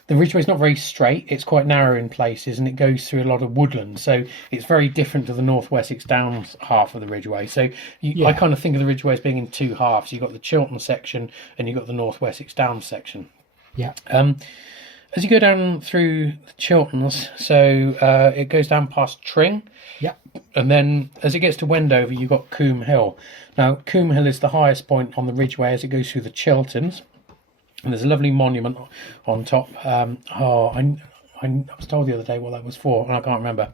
the Ridgeway is not very straight. It's quite narrow in places, and it goes through a lot of woodland. So it's very different to the North Wessex Downs half of the Ridgeway. So I kind of think of the Ridgeway as being in two halves. You've got the Chiltern section and you've got the North Wessex Downs section. Yeah. As you go down through the Chilterns, so it goes down past Tring. Yeah. And then as it gets to Wendover, you've got Coombe Hill. Now, Coombe Hill is the highest point on the Ridgeway as it goes through the Chilterns. And there's a lovely monument on top. I was told the other day what that was for, and I can't remember.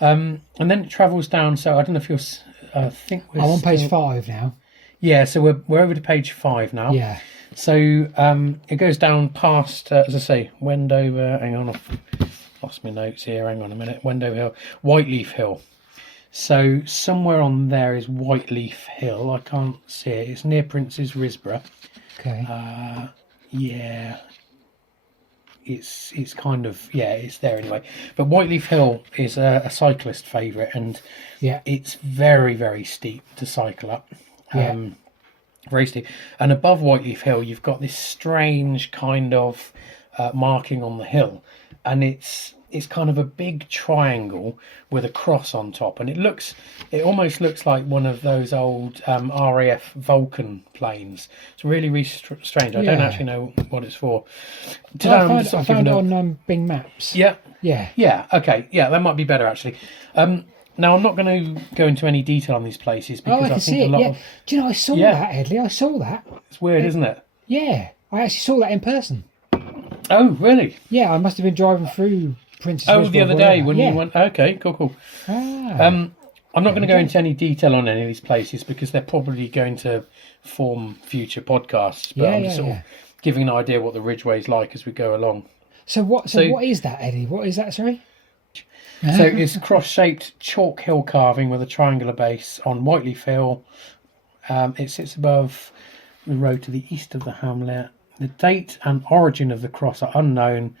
And then it travels down. So I don't know if you're. I think I'm on page 5 now. Yeah, so we're over to page 5 now. Yeah. So it goes down past, as I say, Wendover. Hang on, I've lost my notes here. Hang on a minute. Wendover Hill, Whiteleaf Hill. So somewhere on there is Whiteleaf Hill. I can't see it. It's near Prince's Risborough. Okay. Yeah, it's kind of it's there anyway. But Whiteleaf Hill is a cyclist favourite, and it's very, very steep to cycle up. Very steep. And above Whiteleaf Hill, you've got this strange kind of marking on the hill, and it's kind of a big triangle with a cross on top, and it almost looks like one of those old RAF Vulcan planes. It's really, really strange. I don't actually know what it's for. I found it on Bing Maps. Yeah. Okay. Yeah, that might be better actually. Now I'm not going to go into any detail on these places because I can see it. Yeah. Do you know I saw that, Headley? I saw that. It's weird, isn't it? Yeah, I actually saw that in person. Oh, really? Yeah, I must have been driving through Prince's Risborough the other day when you went. Okay, cool. I'm not going to go into any detail on any of these places because they're probably going to form future podcasts. But I'm just sort of giving an idea what the Ridgeway's like as we go along. So what is that, Eddie? What is that? Sorry. So it's cross-shaped chalk hill carving with a triangular base on Whiteleaf Hill. It sits above the road to the east of the hamlet. The date and origin of the cross are unknown.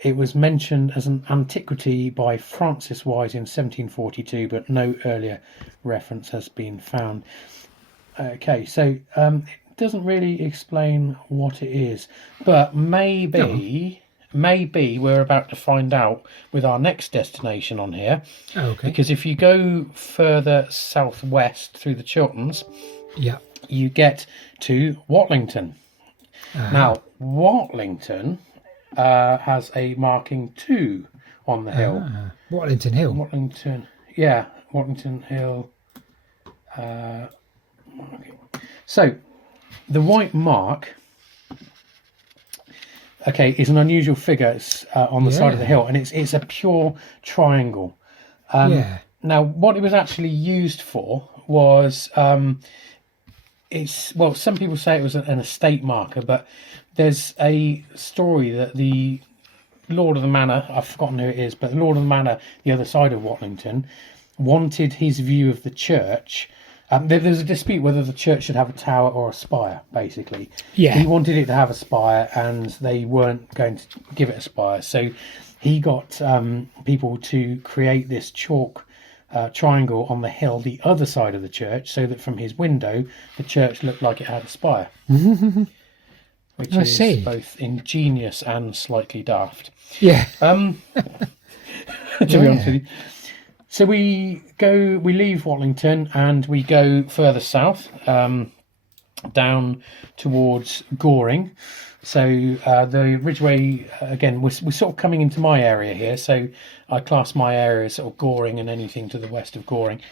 It was mentioned as an antiquity by Francis Wise in 1742, but no earlier reference has been found. Okay, so it doesn't really explain what it is, but maybe we're about to find out with our next destination on here. Oh, okay. Because if you go further southwest through the Chilterns, you get to Watlington. Now, Watlington has a marking 2 on the hill. Whiteleton Hill. Watlington Hill. So, the white mark, is an unusual figure. It's on the side of the hill, and it's a pure triangle. Now, what it was actually used for was, some people say it was an estate marker, but there's a story that the Lord of the Manor, I've forgotten who it is, but the Lord of the Manor, the other side of Watlington, wanted his view of the church. There's a dispute whether the church should have a tower or a spire, basically. Yeah. He wanted it to have a spire, and they weren't going to give it a spire. So he got people to create this chalk triangle on the hill, the other side of the church, so that from his window, the church looked like it had a spire. Which is both ingenious and slightly daft. Yeah. To be honest with you. So we leave Watlington and we go further south, down towards Goring. So the Ridgeway, again, we're sort of coming into my area here. So I class my area as sort of Goring and anything to the west of Goring.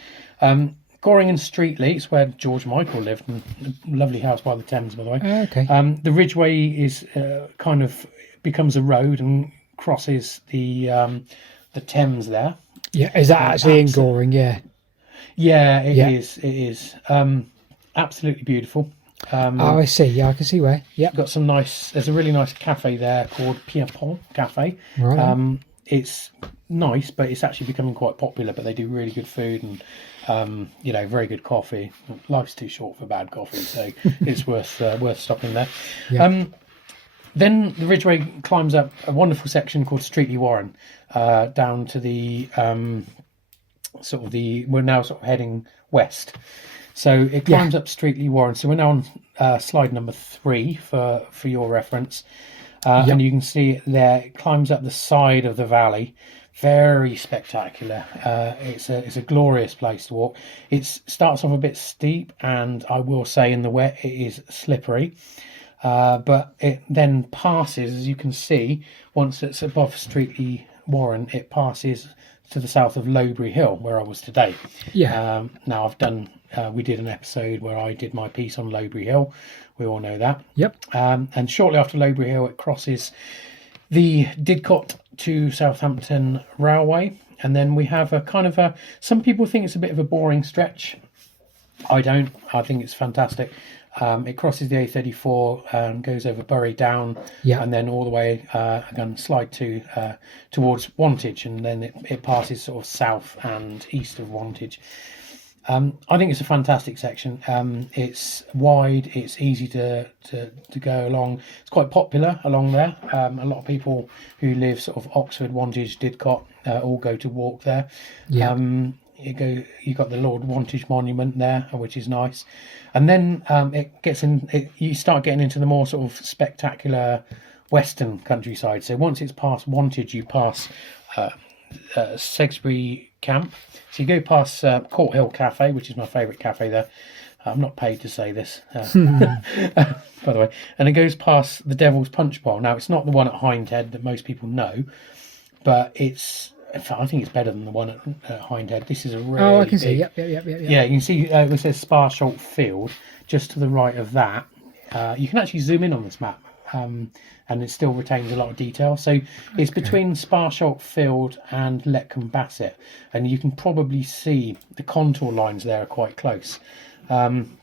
Goring and Streatley, it's where George Michael lived, and a lovely house by the Thames, by the way. Okay. The Ridgeway is kind of becomes a road and crosses the Thames there. Yeah, is that actually in Goring? Yeah. Yeah, it is. It is absolutely beautiful. I see. Yeah, I can see where. Yeah. Got some nice. There's a really nice cafe there called Pierpont Cafe. Right. It's nice, but it's actually becoming quite popular. But they do really good food and very good coffee. Life's too short for bad coffee, so it's worth stopping there. Yeah. Then the Ridgeway climbs up a wonderful section called Streatley Warren, down to the we're now sort of heading west. So it climbs up Streatley Warren. So we're now on slide number 3 for your reference. And you can see it there. It climbs up the side of the valley. Very spectacular. It's a glorious place to walk. It starts off a bit steep, and I will say in the wet it is slippery. But it then passes, as you can see, once it's above Streatley Warren, it passes to the south of Lowbury Hill, where I was today. Yeah. Now we did an episode where I did my piece on Lowbury Hill. We all know that. Yep. And shortly after Lowbury Hill, it crosses the Didcot to Southampton Railway. And then we have some people think it's a bit of a boring stretch. I don't. I think it's fantastic. It crosses the A34 and goes over Bury Down, and then all the way again slide towards Wantage, and then it passes sort of south and east of Wantage. I think it's a fantastic section. It's wide, it's easy to go along. It's quite popular along there. A lot of people who live sort of Oxford, Wantage, Didcot all go to walk there. Yeah. You got the Lord Wantage Monument there, which is nice, and then you start getting into the more sort of spectacular western countryside. So once it's past Wantage, you pass Segsbury Camp. So you go past Court Hill Cafe, which is my favourite cafe there. I'm not paid to say this, by the way. And it goes past the Devil's Punch Bowl. Now, it's not the one at Hindhead that most people know, but I think it's better than the one at Hindhead. This is a really I can see. Yep. Yeah, you can see it says Sparsholt Field just to the right of that. You can actually zoom in on this map, and it still retains a lot of detail. So it's between Sparsholt Field and Letcombe Bassett, and you can probably see the contour lines there are quite close. And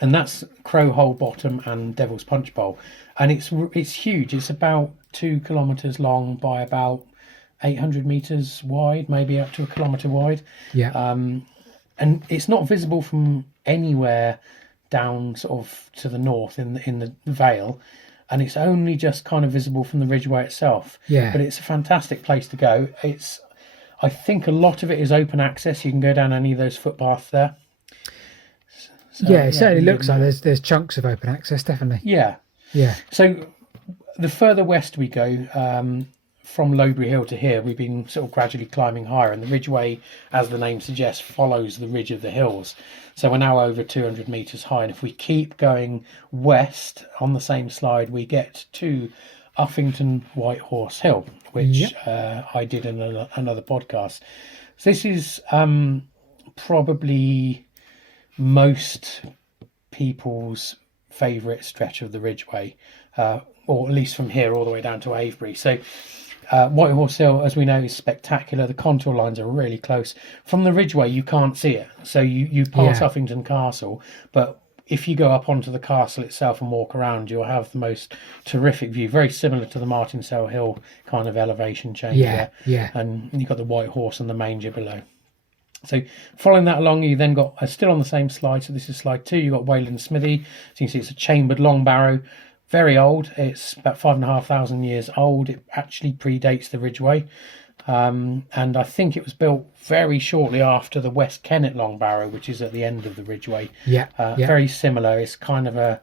that's Crowhole Bottom and Devil's Punch Bowl, and it's huge. It's about 2 kilometres long by about 800 metres wide, maybe up to 1 kilometre wide. Yeah. And it's not visible from anywhere down sort of to the north in the Vale, and it's only just kind of visible from the Ridgeway itself. Yeah. But it's a fantastic place to go. I think a lot of it is open access. You can go down any of those footpaths there. So, it certainly looks like there's chunks of open access, definitely. Yeah. Yeah. So the further west we go, from Lowbury Hill to here, we've been sort of gradually climbing higher, and the Ridgeway, as the name suggests, follows the ridge of the hills. So we're now over 200 metres high, and if we keep going west on the same slide, we get to Uffington Whitehorse Hill, which I did in another podcast. So this is probably most people's favourite stretch of the Ridgeway, or at least from here all the way down to Avebury. So Whitehorse Hill, as we know, is spectacular. The contour lines are really close. From the Ridgeway, you can't see it. So you pass Uffington Castle, but if you go up onto the castle itself and walk around, you'll have the most terrific view. Very similar to the Martinsell Hill kind of elevation change there. Yeah. And you've got the White Horse and the manger below. So following that along, you then got, still on the same slide, so this is slide 2, you've got Wayland Smithy. So you can see it's a chambered long barrow, very old. It's about 5,500 years old. It actually predates the Ridgeway. And I think it was built very shortly after the West Kennet long barrow, which is at the end of the Ridgeway. Very similar. It's kind of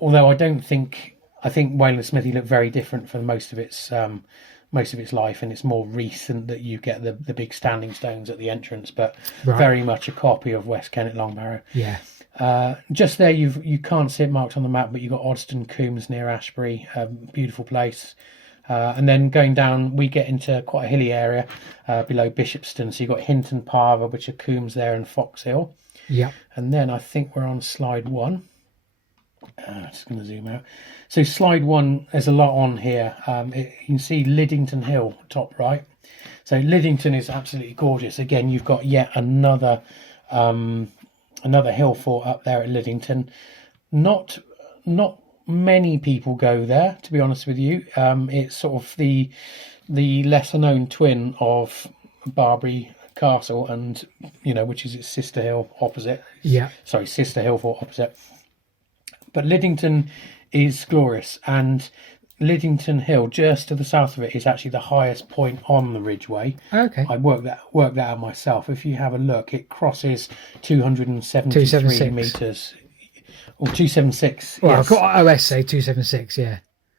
although I think Wayland Smithy looked very different for most of its life, and it's more recent that you get the big standing stones at the entrance, but very much a copy of West Kennet long barrow. Just there, you can't see it marked on the map, but you've got Odston Coombs near Ashbury, beautiful place. And then going down, we get into quite a hilly area below Bishopston. So you've got Hinton Parva, which are Coombs there, and Fox Hill. And then I think we're on slide 1. Just going to zoom out. So slide 1, there's a lot on here. You can see Lidington Hill, top right. So Lidington is absolutely gorgeous. Again, you've got yet another hill fort up there at Lidington. Not many people go there, to be honest with you. It's sort of the lesser known twin of Barbary Castle, and which is its sister hill opposite. Sister hill fort opposite. But Lidington is glorious, and Lidington Hill, just to the south of it, is actually the highest point on the Ridgeway. Okay. I worked that out myself. If you have a look, it crosses 273 metres. Or 276. Well, yes. I've got OS say 276.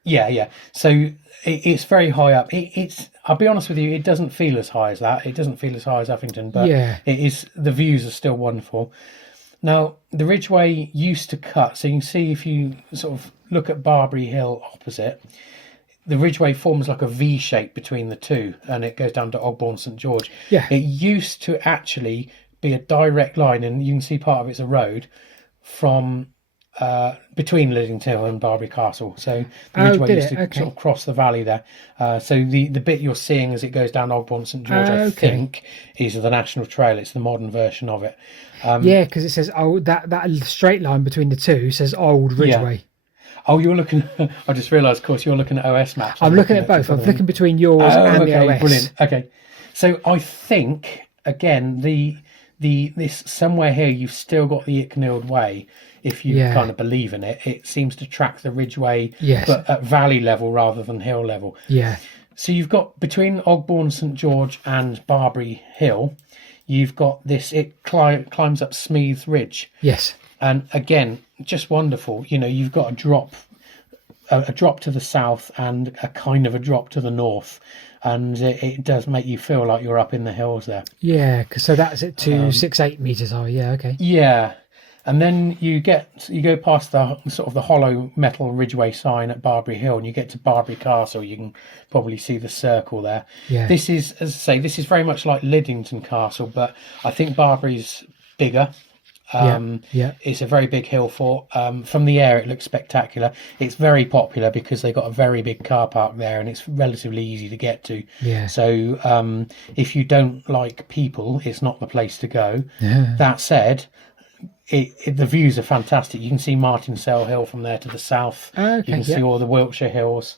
Yeah. So it's very high up. It's. I'll be honest with you, it doesn't feel as high as that. It doesn't feel as high as Uffington, but it is. The views are still wonderful. Now, the Ridgeway used to cut, so you can see if you sort of look at Barbary Hill opposite, the Ridgeway forms like a V shape between the two, and it goes down to Ogbourne St George. It used to actually be a direct line, and you can see part of it's a road from between Lidington Hill and Barbary Castle. So the Ridgeway used to sort of cross the valley there. So the bit you're seeing as it goes down Ogbourne St George, I think, is the National Trail. It's the modern version of it. Because it says that straight line between the two says Old Ridgeway. Oh, you're looking. I just realised, of course, you're looking at OS maps. I'm looking at both. I'm flicking between yours and the OS. Brilliant. Okay, so I think again this somewhere here you've still got the Icknield Way. If you kind of believe in it, it seems to track the Ridgeway, but at valley level rather than hill level. So you've got between Ogbourne St George and Barbary Hill, you've got this. It climbs up Smeath Ridge. And again, just wonderful. You've got a drop to the south and a kind of a drop to the north, and it does make you feel like you're up in the hills there. So that's at 268 meters high. And then you go past the sort of the hollow metal Ridgeway sign at Barbary Hill, and you get to Barbary Castle. You can probably see the circle there. This is, as I say, this is very much like Lidington Castle, but I think Barbary's bigger. It's a very big hill fort. From the air, it looks spectacular. It's very popular because they've got a very big car park there, and it's relatively easy to get to. So if you don't like people, it's not the place to go. That said, the views are fantastic. You can see Martinsell Hill from there to the south. You can see all the Wiltshire hills.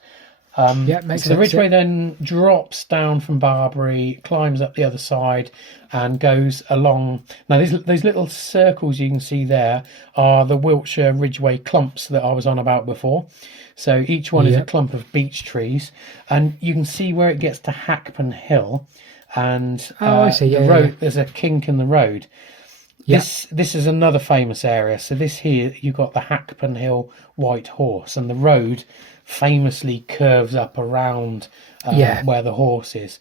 Makes so the Ridgeway then drops down from Barbary, climbs up the other side, and goes along. Now, those little circles you can see there are the Wiltshire Ridgeway clumps that I was on about before. So each one is a clump of beech trees, and you can see where it gets to Hackpen Hill, and the road. There's a kink in the road. This is another famous area. So this here, you've got the Hackpen Hill White Horse, and the road famously curves up around where the horse is.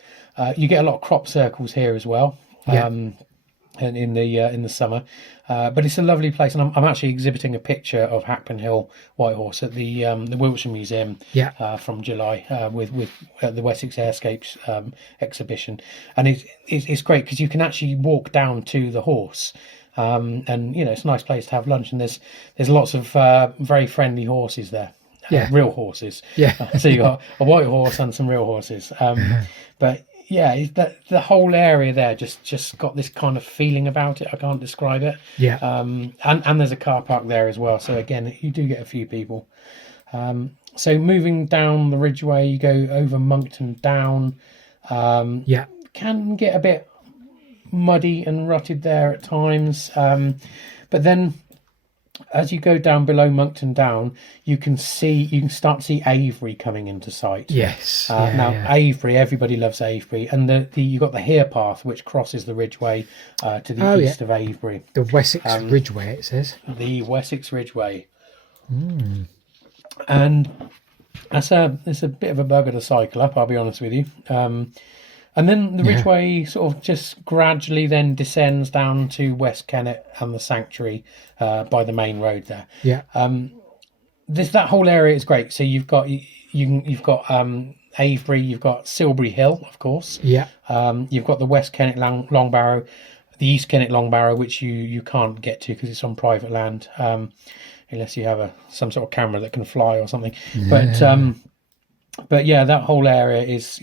You get a lot of crop circles here as well, and in the summer. But it's a lovely place, and I'm actually exhibiting a picture of Hackpen Hill White Horse at the Wiltshire Museum from July with the Wessex Airscapes exhibition, and it's great because you can actually walk down to the horse. And it's a nice place to have lunch, and there's lots of very friendly horses there. real horses. Yeah. So you got a white horse and some real horses. But yeah, the whole area there just got this kind of feeling about it. I can't describe it. Yeah. And there's a car park there as well. So again, you do get a few people. So moving down the Ridgeway, you go over Monkton Down. Yeah. Can get a bit muddy and rutted there at times. But then as you go down below Monkton Down, you can start to see Avery coming into sight. Yes. Avery, everybody loves Avery, and you've got the Here Path which crosses the Ridgeway to the east of Avery. The Wessex Ridgeway, it says. The Wessex Ridgeway. And it's a bit of a bugger to cycle up, I'll be honest with you. And then the Ridgeway sort of just gradually then descends down to West Kennet and the Sanctuary by the main road there. Yeah. That whole area is great. So you've got Avery, you've got Silbury Hill, of course. Yeah. You've got the West Kennet Long Barrow, the East Kennet Long Barrow, which you can't get to because it's on private land, unless you have some sort of camera that can fly or something. Yeah. But yeah, that whole area is,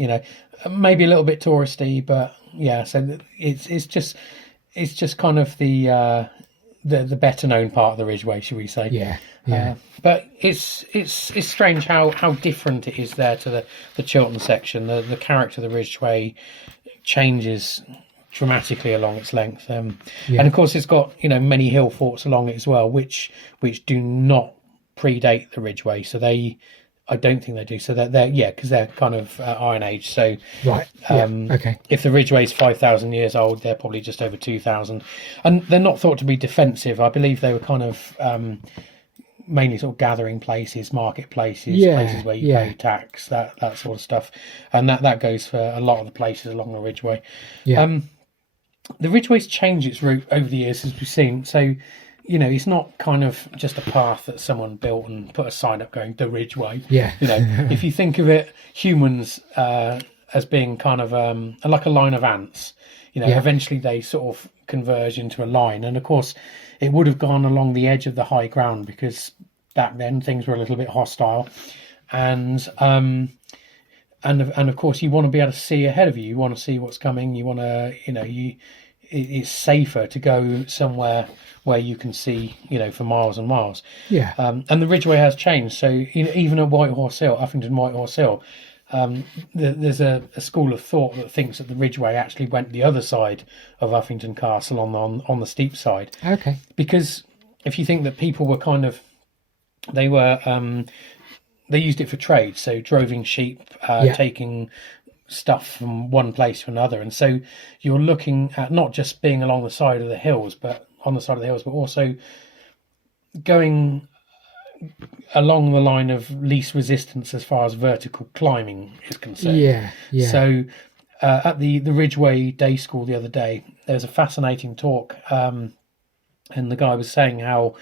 maybe a little bit touristy, but yeah, so it's just kind of the better known part of the Ridgeway, should we say? Yeah. But it's strange how different it is there to the Chiltern section. The character of the Ridgeway changes dramatically along its length, and of course it's got many hill forts along it as well, which do not predate the Ridgeway. So I don't think they do. So they're because they're kind of Iron Age. So right. Okay. If the Ridgeway is 5,000 years old, they're probably just over 2,000, and they're not thought to be defensive. I believe they were kind of mainly sort of gathering places, marketplaces, places where you pay tax, that sort of stuff, and that goes for a lot of the places along the Ridgeway. Yeah. The Ridgeway's changed its route over the years, as we've seen. So, it's not kind of just a path that someone built and put a sign up going the Ridgeway. Yeah. If you think of it, humans as being kind of like a line of ants. Eventually they sort of converge into a line, and of course, it would have gone along the edge of the high ground because back then things were a little bit hostile, and of course you want to be able to see ahead of you. You want to see what's coming. You want to, it's safer to go somewhere where you can see, for miles and miles. Yeah. And the Ridgeway has changed. So even at Uffington Whitehorse Hill, there's a school of thought that thinks that the Ridgeway actually went the other side of Uffington Castle on the steep side. Okay. Because if you think that people were they used it for trade, so droving sheep, taking stuff from one place to another, and so you're looking at not just being along the side of the hills, but also going along the line of least resistance as far as vertical climbing is concerned. Yeah. So at the Ridgeway Day School the other day, there was a fascinating talk, and the guy was saying how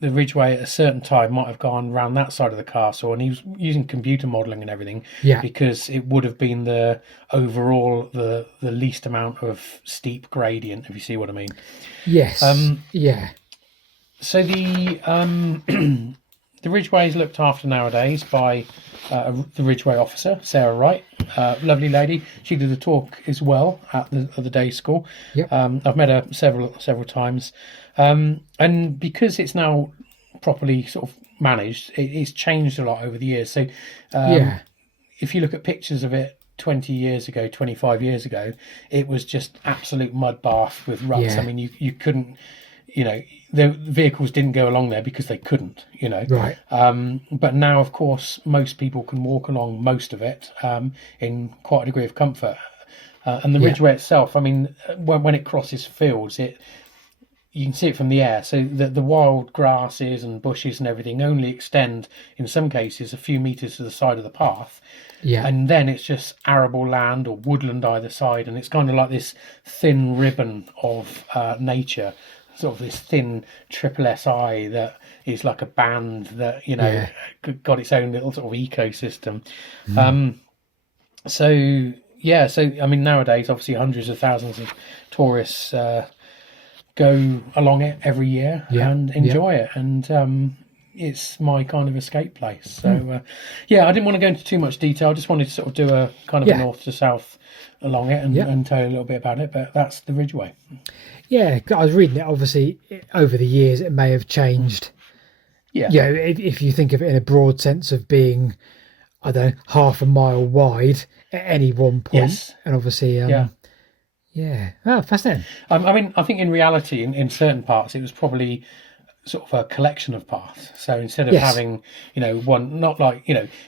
the Ridgeway at a certain time might have gone around that side of the castle, and he was using computer modelling and everything, because it would have been the least amount of steep gradient, if you see what I mean. Yes. So the Ridgeway is looked after nowadays by the Ridgeway officer, Sarah Wright, lovely lady. She did a talk as well at the day school. Yep. I've met her several times, and because it's now properly sort of managed, it's changed a lot over the years. So if you look at pictures of it 20 years ago, 25 years ago, it was just absolute mud bath with ruts. I mean, you couldn't, the vehicles didn't go along there because they couldn't, Right. But now, of course, most people can walk along most of it in quite a degree of comfort. And the Ridgeway itself, I mean, when it crosses fields, you can see it from the air. So the wild grasses and bushes and everything only extend, in some cases, a few metres to the side of the path. Yeah. And then it's just arable land or woodland either side. And it's kind of like this thin ribbon of nature, sort of this thin triple SI that is like a band that, got its own little sort of ecosystem. So I mean, nowadays, obviously hundreds of thousands of tourists go along it every year and enjoy it. And it's my kind of escape place. So yeah, I didn't want to go into too much detail. I just wanted to sort of do a kind of a north to south along it and tell you a little bit about it. But that's the Ridgeway. Yeah, I was reading it. Obviously, over the years, it may have changed. Yeah. Yeah, if you think of it in a broad sense of being, I don't know, half a mile wide at any one point. Yes. And obviously, yeah. Oh, fascinating. I mean, I think in reality, in certain parts, it was probably sort of a collection of paths. So instead of having, one, not like,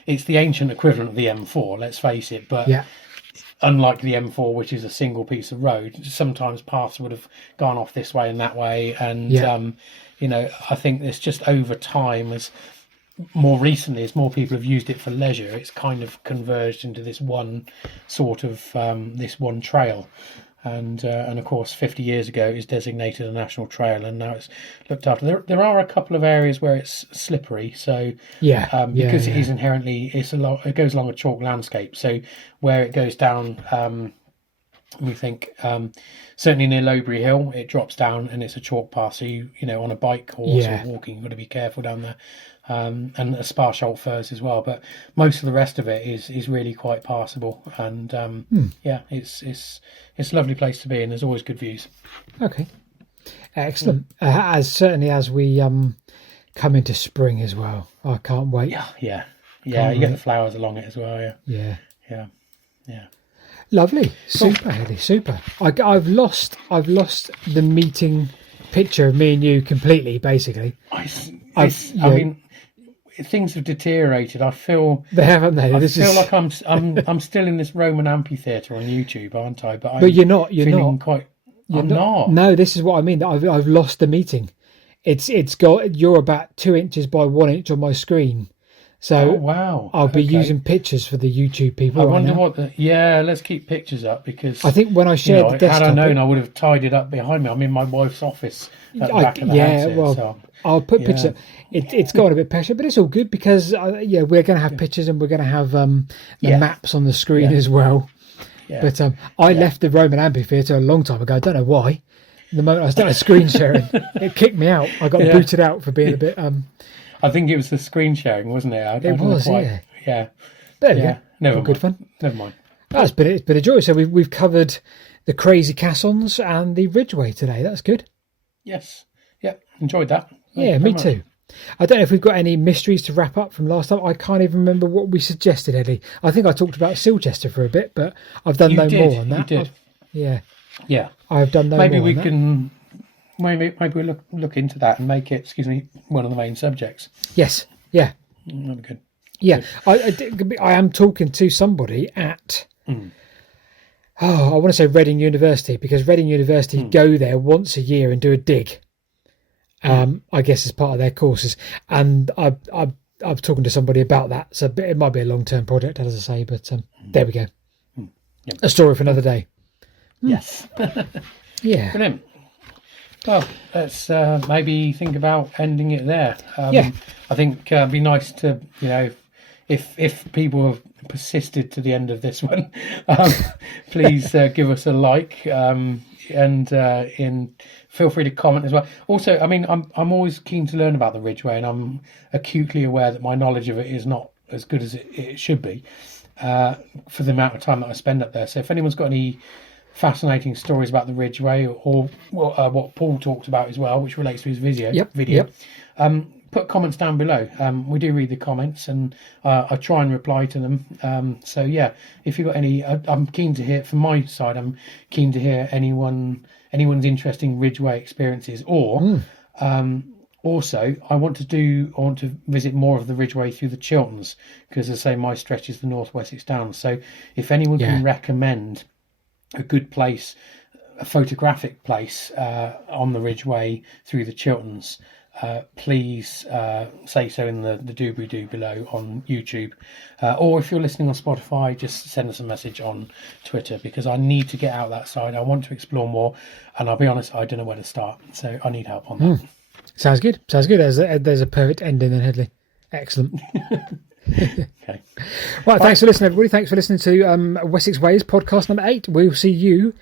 it's the ancient equivalent of the M4, let's face it, but unlike the M4, which is a single piece of road, sometimes paths would have gone off this way and that way. And, I think it's just over time, as more recently, as more people have used it for leisure, it's kind of converged into this one sort of, this one trail. And of course, 50 years ago, it was designated a national trail, and now it's looked after. There are a couple of areas where it's slippery, so because it is inherently, it goes along a chalk landscape. So where it goes down, we think certainly near Lowbury Hill, it drops down and it's a chalk path. So you on a bike or walking, you've got to be careful down there. And a sparse furs as well, but most of the rest of it is really quite passable, and it's a lovely place to be, and there's always good views. Okay, excellent. As we come into spring as well, I can't wait. Yeah. You get the flowers along it as well. Yeah. Lovely, super, Headley, super. I've lost the meeting picture of me and you completely. Basically, I mean, things have deteriorated. I feel they haven't. They. Like I'm still in this Roman amphitheatre on YouTube, aren't I? But you're not. You're not. I'm not. No, this is what I mean. I've lost the meeting. It's got. You're about 2 inches by 1 inch on my screen. So wow. I'll be using pictures for the YouTube people. I wonder what let's keep pictures up, because I think when I shared the desktop, had I known, I would have tied it up behind me. I'm in my wife's office at the back of the house here, so. I'll put pictures up. It's got a bit pressure, but it's all good because we're going to have pictures, and we're going to have the maps on the screen as well. Yeah. But I left the Roman amphitheatre a long time ago. I don't know why. The moment I started screen sharing, it kicked me out. I got booted out for being a bit. I think it was the screen sharing, wasn't it? It was, yeah. There we go. Never mind. Good fun. Never mind. It's been a joy. So we've covered the crazy cassons and the Ridgeway today. That's good. Yes. Yeah. Enjoyed that. Yeah, me too. I don't know if we've got any mysteries to wrap up from last time. I can't even remember what we suggested, Eddie. I think I talked about Silchester for a bit, but I've done more on that. You did. Yeah. I've done no maybe more we on can. Maybe we'll look into that and make it, one of the main subjects. Yes. Yeah. That'd be good. Yeah. I am talking to somebody at. I want to say Reading University, because Reading University go there once a year and do a dig. I guess as part of their courses, and I'm talking to somebody about that, so it might be a long-term project, as I say, but there we go. Yep. A story for another day. Yes. Yeah. Brilliant. Well, let's maybe think about ending it there. I think it'd be nice to, if people have persisted to the end of this one, please give us a like, and feel free to comment as well. Also, I mean, I'm always keen to learn about the Ridgeway, and I'm acutely aware that my knowledge of it is not as good as it should be for the amount of time that I spend up there. So if anyone's got any fascinating stories about the Ridgeway, or what Paul talked about as well, which relates to his video, put comments down below. We do read the comments, and I try and reply to them. So yeah, if you've got any, I'm keen to hear from my side. I'm keen to hear anyone's interesting Ridgeway experiences, or also I want to visit more of the Ridgeway through the Chilterns, because as I say, my stretch is the North Wessex Downs. So if anyone can recommend a good place, a photographic place on the Ridgeway through the Chilterns, please say so in the doobly-doo below on YouTube, or if you're listening on Spotify, just send us a message on Twitter, because I need to get out that side. I want to explore more, and I'll be honest, I don't know where to start, so I need help on that. Sounds good. There's a perfect ending then, Headley. Excellent. Okay. Right, thanks for listening, everybody. Thanks for listening to Wessex Ways podcast number 8. We'll see you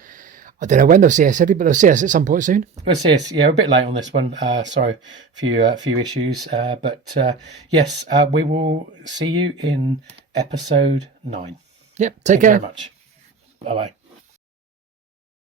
I don't know when they'll see us, Eddie, but they'll see us at some point soon. We'll see us. Yeah, we're a bit late on this one. Sorry, few issues. But yes, we will see you in episode 9. Yep. Take Thank you care. very much. Bye bye.